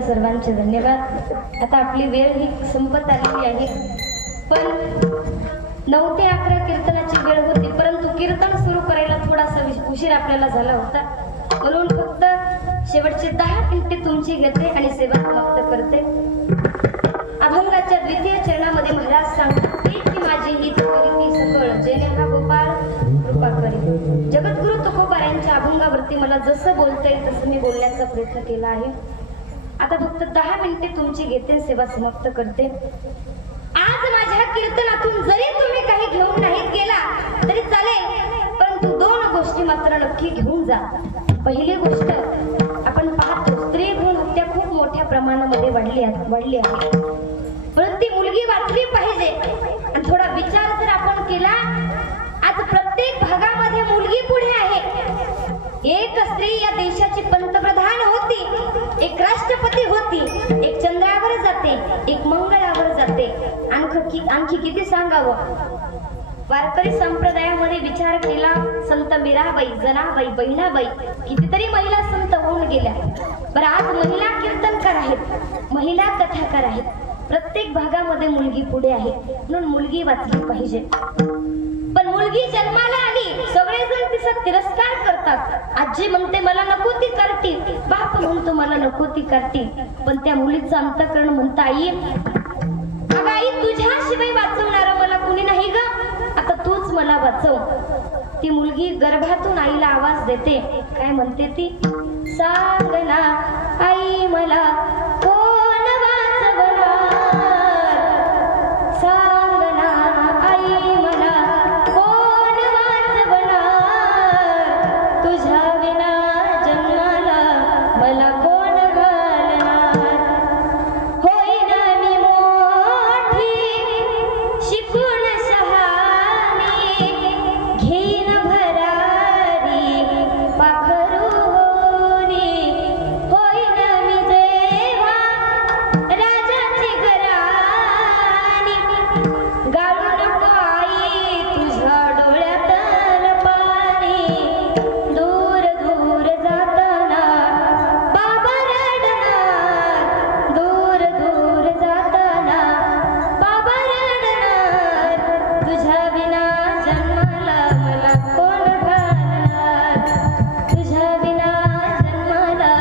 आपल्या सर्वांचे धन्यवाद. आता आपली वेळ ही संपत आलेली आहे, पण 9 ते 11 कीर्तनाची वेळ होती, परंतु कीर्तन सुरू करायला थोडासा उशीर आपल्याला झाला होता, म्हणून फक्त शेवटचे 10 मिनिटे तुमची घेते आणि सेवा समाप्त करते. अभंगाच्या द्वितीय चरणामध्ये महाराज सांगतात की माझी ही करीती सकळ जेणे हा गोपाळ कृपा करी. जगद्गुरु तुकोबार यांच्या अभंगावरती मला जसं बोलता येईल तसं मी बोलण्याचा प्रयत्न केला आहे. आता फक्त 10 मिनिटे तुमची घेते, सेवा समाप्त करते. आज माझ्या कीर्तनातून जरी तुम्ही काही घेऊन नाहीत गेला तरी चालेल, परंतु 2 गोष्टी मात्र नक्की घेऊन जा. पहिली गोष्ट, आपण पाहतो स्त्री भ्रूण हत्या खूप मोठ्या प्रमाणामध्ये वाढली आहे, परंतु ती मुलगी वाचली पाहिजे. आणि थोडा विचार जर आपण केला, आज प्रत्येक भागामध्ये मुलगी पुढे आहे. एक स्त्री या देशाची पंतप्रधान होती, एक राष्ट्रपती होती, एक चंद्रावर जाते, एक मंगळावर जाते. आणखी किती सांगावं. वारकरी संप्रदायामध्ये विचार केला, संत मीराबाई, जनाबाई, बहिणाबाई, कितीतरी महिला संत होऊन गेल्या. बरं, आज महिला कीर्तनकार आहेत, महिला कथाकार आहेत. प्रत्येक भागामध्ये मुलगी पुढे आहे, म्हणून मुलगी वाचली पाहिजे. पण मुलगी जन्माला आली, सगळेजण तिचा तिरस्कार करतात. आजी म्हणते मला नको ती कार्टी, बाप म्हणतो मला नको ती कार्टी, पण त्या मुलीचं अंतःकरण म्हणतं आई, अगं आई, तुझ्याशिवाय वाचवणारा मला कुणी नाही ग, आता तूच मला वाचव. ती मुलगी गर्भातून आईला आवाज देते, काय म्हणते ती, सांग ना आई मला कोण वाचवणार, सांग ना आई मला कोण वाचवणार, तुझ्या विना जन्माला मला कोण घालणार. होईन मी मोठी शिकून शहाणी, घेईन भरारी पाखरू होरी, होईन मी जेव्हा राजाची घराणी, गाळू नको आई तुझ्या डोळ्यातलं पाणी, दूर दूर जाताना बाबा रडणार, दूर दूर जाताना बाबा रडणार, तुझ्या विना जन्माला मला कोण घालणार, तुझ्या विना जन्माला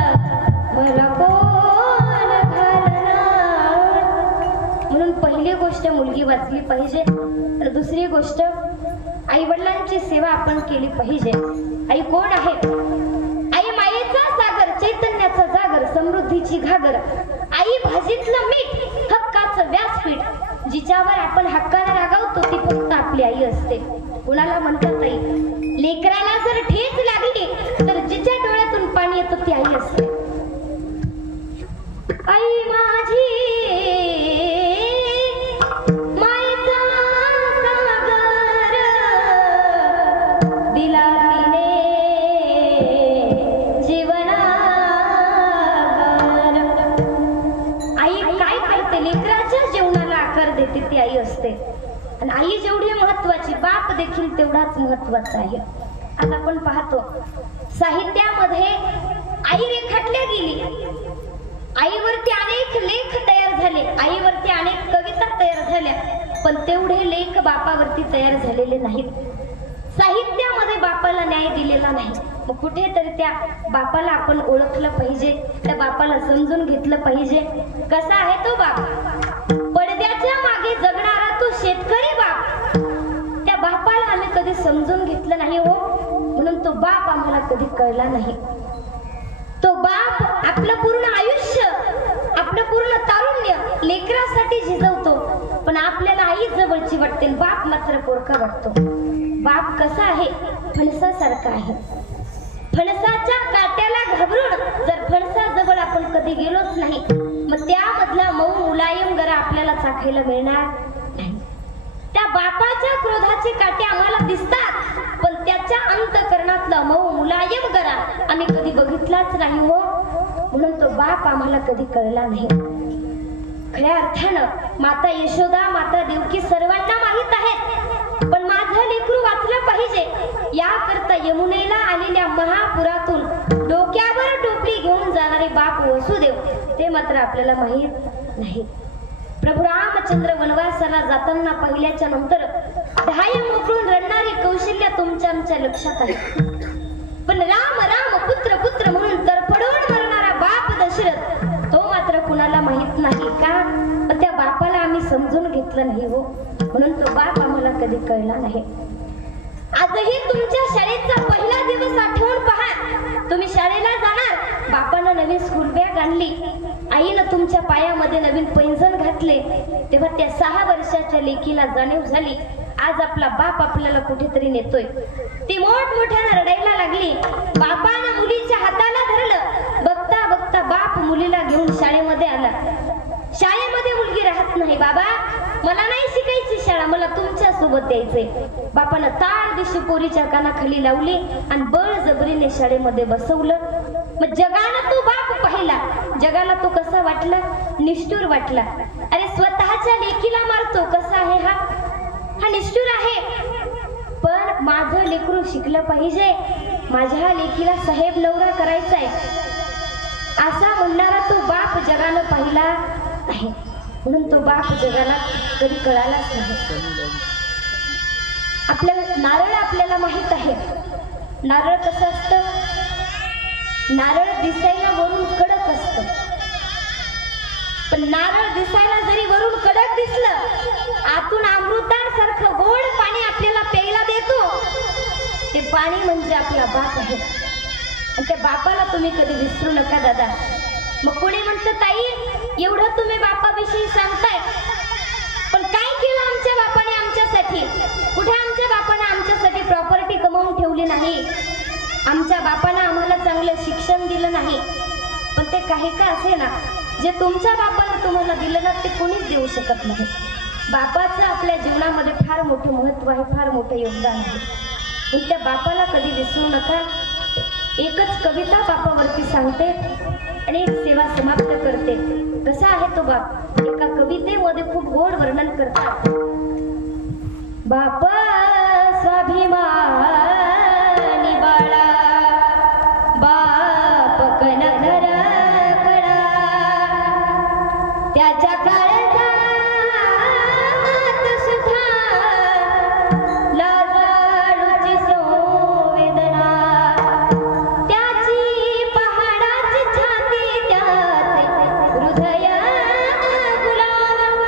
मला कोण घालणार. म्हणून पहिली गोष्ट मुलगी वाचली पाहिजे. तर दुसरी गोष्ट, आई वडिलांची सेवा आपण केली पाहिजे. आई कोण आहे? आई मायेचा सागर, चैतन्याचा जागर, समृद्धीची घागर. आई भाजीतलं मीठ, हक्काचं व्यासपीठ. जिच्यावर आपण हक्काने रागावतो ती फक्त आपली आई असते. कुणाला म्हणतात आई? लेकराला जर ठेच लागली तर जिच्या डोळ्यातून पाणी येतं ती आई असते. आई माझी मायेचा सागर, दिला तिने जीवनागार. आई काय करते? लेकराच्या जीवनाला आकार देते ती आई असते. आणि आई जेवढी महत्वाची, बाप देखील तेवढाच महत्वाचा आहे. आज आपण पाहतो साहित्यामध्ये आई रेखाटल्या गेली, आईवरती अनेक लेख तयार झाले, आईवरती अनेक कविता तयार झाल्या, पण तेवढे लेख बापावरती तयार झालेले नाहीत. साहित्यामध्ये बापाला न्याय दिलेला नाही. मग कुठेतरी त्या बापाला आपण ओळखलं पाहिजे, त्या बापाला समजून घेतलं पाहिजे. कसा आहे तो बाप? पडद्याच्या मागे जगणारा तो शेतकरी बाप. त्या बापाला आम्ही कधी समजून घेतलं नाही हो, म्हणून तो बाप आम्हाला कधी कळला नाही. तो बाप आपलं पूर्ण आयुष्य, आपलं पूर्ण तारुण्य लेकरासाठी झिजवतो, पण आपल्याला आई जवळची वाटते, बाप मात्र पोरका वाटतो. बाप कसा आहे? फणसासारखा आहे. फणसाच्या काट्याला घाबरून जर फणसाजवळ आपण कधी गेलोच नाही, मग त्यामधला मऊ मुलायम गरा आपल्याला चाखायला मिळणार नाही. त्या बापाच्या क्रोधाचे काटे आम्हाला दिसतात, पण त्याच्या अंतःकरणातला मऊ मुलायम गरा आम्ही कधी बघितलाच नाही हो, म्हणून तो बाप आम्हाला कधी कळला नाही. खऱ्या अर्थानं माता यशोदा, माता देवकी सर्वांना माहित आहेत, पण माझं लेकरू वाचलं पाहिजे याकरता यमुनेला आलेल्या महापुरातून डोक्यावर टोपली घेऊन जाणारे बाप वसुदेव ते मात्र आपल्याला माहीत नाही. प्रभू रामचंद्र वनवासाला जाताना पहिल्याच्या नंतर ढाई मोकळून रडणारी कौशल्य तुमच्या आमच्या लक्षात आहे. पण राम राम पुत्र पुत्र म्हणून तरफडून मरणारा बाप दशरथ तो मात्र कुणाला माहित नाही का? पण त्या बापाला आम्ही समजून घेतलं नाही हो, म्हणून तो बाप आम्हाला कधी कळला नाही. आजही तुमच्या शाळेचा पहिला दिवस आठवून पहा. तुम्ही शाळेला जाणार, बापानं नवीन स्कूल बॅग आणली, आईनं तुमच्या पायामध्ये नवीन पैंजण घातले, तेव्हा त्या 6 वर्षाच्या लेकीला जाणीव झाली आज आपला बाप आपल्याला कुठेतरी नेतोय. ती मोठमोठ्यानं रडायला लागली. बापानं मुलीच्या हाताला धरलं. बघता बघता बाप मुलीला घेऊन शाळेमध्ये आला. शाळेमध्ये मुलगी राहत नाही. बाबा मला नाही शिकायची शाळा, मला तुमच्या सोबत यायचंय. बापानं ताड दिशी पोरीच्या कानाखाली लावली आणि बळजबरीने शाळेमध्ये बसवलं. मग जगाला तो बाप पाहिला. जगाला तो कसा वाटला? निष्ठुर वाटला. अरे स्वतःच्या लेकीला मारतो, कसा आहे हा? हा निष्ठुर आहे. पण माझं लेकरू शिकलं पाहिजे, माझ्या लेकीला साहेब नवरा करायचाय असा म्हणणारा तो बाप जगानं पाहिला आहे. म्हणून तो बाप जगाला कधी कळालाच नाही. आपल्याला नारळ आपल्याला माहित आहे. नारळ कसं असतं? नारळ दिसायला वरून कडक असतं, पण नारळ दिसायला जरी वरून कडक दिसलं, आतून अमृतासारखं गोड पाणी आपल्याला प्यायला देतो. ते पाणी म्हणजे आपला बाप आहे. आणि त्या बापाला तुम्ही कधी विसरू नका दादा. मग कोणी म्हणतं ताई एवढं तुम्ही बापाविषयी सांगताय, पण काय केलं आमच्या बापाने आमच्यासाठी? कुठे आमच्या बापाने आमच्यासाठी प्रॉपर्टी कमावून ठेवली नाही, आमच्या बापाने आम्हाला चांगलं शिक्षण दिलं नाही. पण ते काही का असे ना, जे तुमच्या बापाने तुम्हाला दिलं ना ते कोणीच देऊ शकत नाही. बापाचं आपल्या जीवनामध्ये फार मोठं महत्व आहे, फार मोठं योगदान आहे. पण त्या बापाला कधी विसरू नका. एकच कविता बापावरती सांगते आणि एक सेवा समाप्त करते. कसा आहे तो बाप? एका कवितेमध्ये खूप गोड वर्णन करतात. बाप स्वाभिमानी बाळा, बाप कणघर कडा, त्याच्या काळजात सुद्धा लाजाळूची संवेदना, त्याची पहाडाची छाती, त्याचे हृदय गुलाब,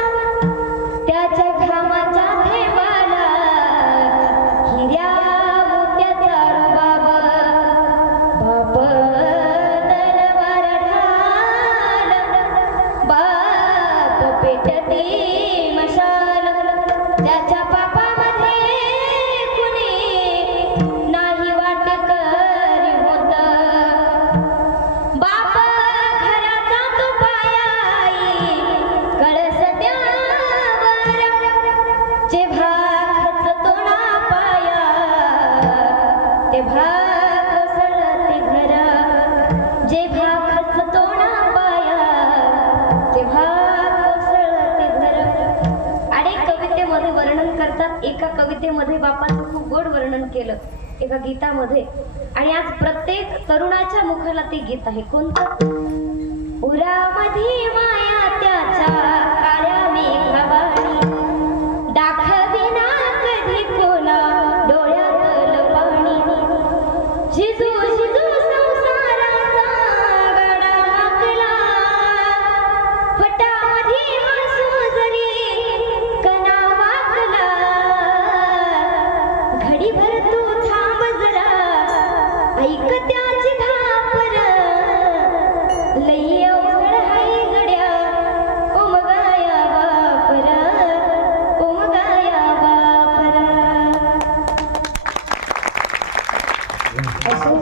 त्याच्या घामाच्या थेंबाला हिऱ्या मोत्याचा रुबाब, बाप तलवार ढाल, बाप पेटती मशाल, त्याच्या पापामध्ये कुणी नाही वाटेकरी होत. बाप घराचा तो पायाई कळस त्यावर, जेव्हा खचतो ना पाया तेव्हा कोसळते घर, जेव्हा खचतो ना पाया तेव्हा कोसळते घर. आणि कवितेमध्ये वर्णन करतात. एका कवितेमध्ये बापाचं खूप गोड वर्णन केलं एका गीतामध्ये, आणि आज प्रत्येक तरुणाच्या मुखाला ते गीत आहे. कोणतं? उरामध्ये माया त्याच्या काळ्या मेघावाणी, दाखविना कधी कोणा डोळ्यातलं पाणी, झिजू झिजू संसाराचा गडा हाकला, फटामध्ये हसू जरी कणा वाकला, घडीभर तू थांब जरा, ऐक त्याची धापर, लई अवघड हाय गड्या, ओमगाया बापर, ओमगाया बापर. असो,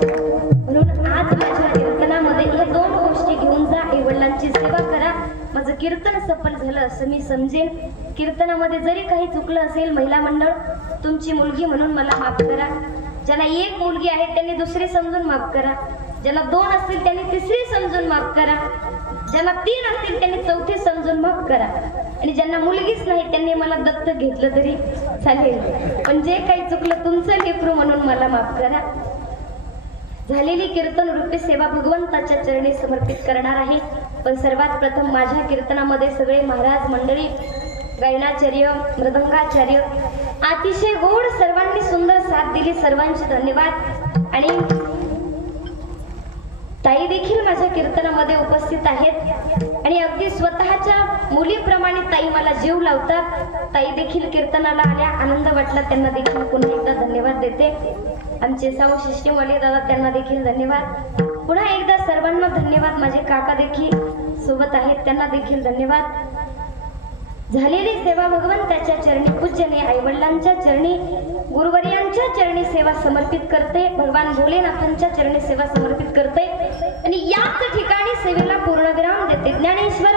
म्हणून आज माझ्या कीर्तनामध्ये या 2 गोष्टी घेऊन जा. आई वडिलांची सेवा करा. माझं कीर्तन सफल झालं असं मी समजेन. कीर्तनामध्ये जरी काही चुकलं असेल, महिला मंडळ तुमची मुलगी म्हणून मला माफ करा. ज्यांना 1 मुलगी आहे त्यांनी दुसरी समजून माफ करा. ज्यांना 2 असतील त्यांनी तिसरी समजून माफ करा. ज्यांना 3 असतील त्यांनी चौथी समजून माफ करा. आणि ज्यांना मुलगीच नाही त्यांनी मला दत्तक घेतलं तरी चालेल. पण जे काही चुकलं तुमचं लेकरू म्हणून मला माफ करा. झालेली कीर्तन रूपी सेवा भगवंताच्या चरणी समर्पित करणार आहे. पण सर्वात प्रथम माझ्या कीर्तनामध्ये सगळे महाराज मंडळी, गायनाचार्य, मृदंगाचार्य अतिशय गोड सर्वांनी सुंदर साथ दिली. सर्वांचे धन्यवाद. आणि ताई देखील माझ्या कीर्तनामध्ये उपस्थित आहेत आणि अगदी स्वतःच्या मुलीप्रमाणे ताई मला जीव लावतात. ताई देखील कीर्तनाला आल्या, आनंद वाटला. त्यांना देखील पुन्हा एकदा धन्यवाद देते. आमचे साऊ शिष्टीवाले दादा, त्यांना देखील धन्यवाद. पुन्हा एकदा सर्वांना धन्यवाद. माझे काका देखील सोबत आहेत, त्यांना देखील धन्यवाद. झालेली सेवा भगवंताच्या चरणी, पूज्यने आईवडिलांच्या चरणी, गुरुवर्यांच्या चरणी सेवा समर्पित करते. भगवान भोलेनाथांच्या चरणी सेवा समर्पित करते आणि याच ठिकाणी सेवेला पूर्णविराम देते. ज्ञानेश्वर